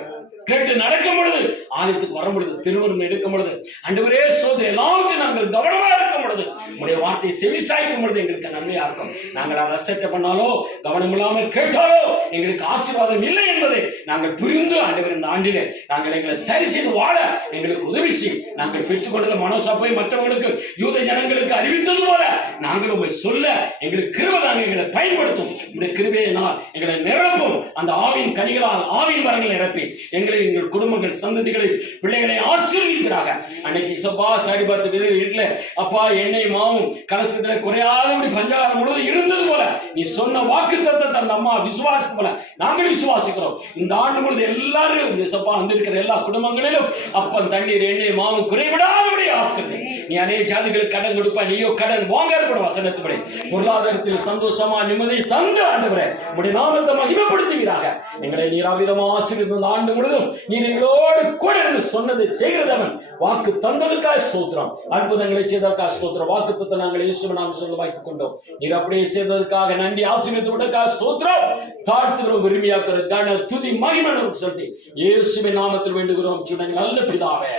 கேட்டு நடக்கும் பொழுது, ஆலயத்துக்கு வர பொழுது, திருவிருந்து எடுக்கும் பொழுது, ஆண்டவரே சோதனை எல்லாவற்றையும் நாங்கள் கவனமா இருக்கும் பொழுது, உங்களுடைய வார்த்தையை செவிசாய்க்கும் பொழுது எங்களுக்கு நன்மையா இருக்கும். நாங்கள் அதை அசட்டை பண்ணாலோ கவனம் இல்லாமல் கேட்டாலோ எங்களுக்கு ஆசீர்வாதம் இல்லை என்பதை நாங்கள் புரிந்து ஆண்டவர் இந்த ஆண்டிலே நாங்கள் எங்களை சரி செய்து வாழ எங்களுக்கு உதவி செய்யும். நாங்கள் பெற்றுக்கொண்டது மனோசப்பை மற்றவர்களுக்கு யூத ஜனங்களுக்கு அறிவித்தது போல நாங்கள் உங்களை சொல்ல எங்களுக்கு கிருபை தாங்க எங்களை பயன்படுத்தும். உங்களுடைய கிருபையினால் எங்களை நிரப்பும். அந்த ஆவின் கனிகளால் ஆவின் வரங்களை நிரப்பி எங்களை எங்கள் குடும்பங்கள் சந்ததிகளை பிள்ளைகளை ஆசீர்வதிக்கிறாங்க. அன்னைக்கு சப்பா சாரிபாத்து வீட்டுல அப்பா எண்ணெய் மாவும் கலசத்துல குறையாதபடி பஞ்சகாரம் முழுவதும் இருந்தது போல நீ சொன்ன வாக்கு தத்தத்தை அந்த அம்மா விசுவாசம் போல நாங்கள் விசுவாசிக்கிறோம். இந்த ஆண்டு முழுது எல்லாரும் இந்த சப்பா வந்திருக்கிற எல்லா குடும்பங்களிலும் அப்பம் தண்ணீர் எண்ணெய் மாவும் குறைவிடாதபடி ஆசீர்வதி. நீ அநேக ஜாதிகளுக்கு கடன் கொடுப்பா, நீயோ கடன் வாங்க வசனத்துப்படி பொருளாதாரத்தில் சந்தோஷமா நிம்மதியை தந்து ஆண்டவரே உடைய நாமத்தை மகிமைப்படுத்துவீராக. எங்களை நீராவிதமா ஆசீர்வதித்த ஆண்டு முழுதும் நீர் எங்களோடு கூட இருந்து சொன்னதை செய்கிறதவன் வாக்கு தந்ததுக்காக ஸ்தோத்திரம். அற்புதங்களை செய்ததற்காக ஸ்தோத்திரம். வாக்கு தத்தம் நாங்கள் இயேசுவை நாம் சொல்ல வாய்த்துக் கொண்டோம். நீர் அப்படியே செய்ததற்காக நன்றி. ஆசீர்வதித்ததற்காக ஸ்தோத்திரம். தாழ்த்துகிறோம், விரும்பியாக்குற கன துதி மகிமை சொல்லி இயேசுவின் நாமத்தில் வேண்டுகிறோம் சொன்னாங்க நல்ல பிதாவே.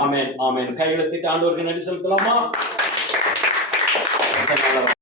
ஆமென் ஆமென். கைகளை தட்டி ஆண்டவருக்கு நன்றி செலுத்தலாமா?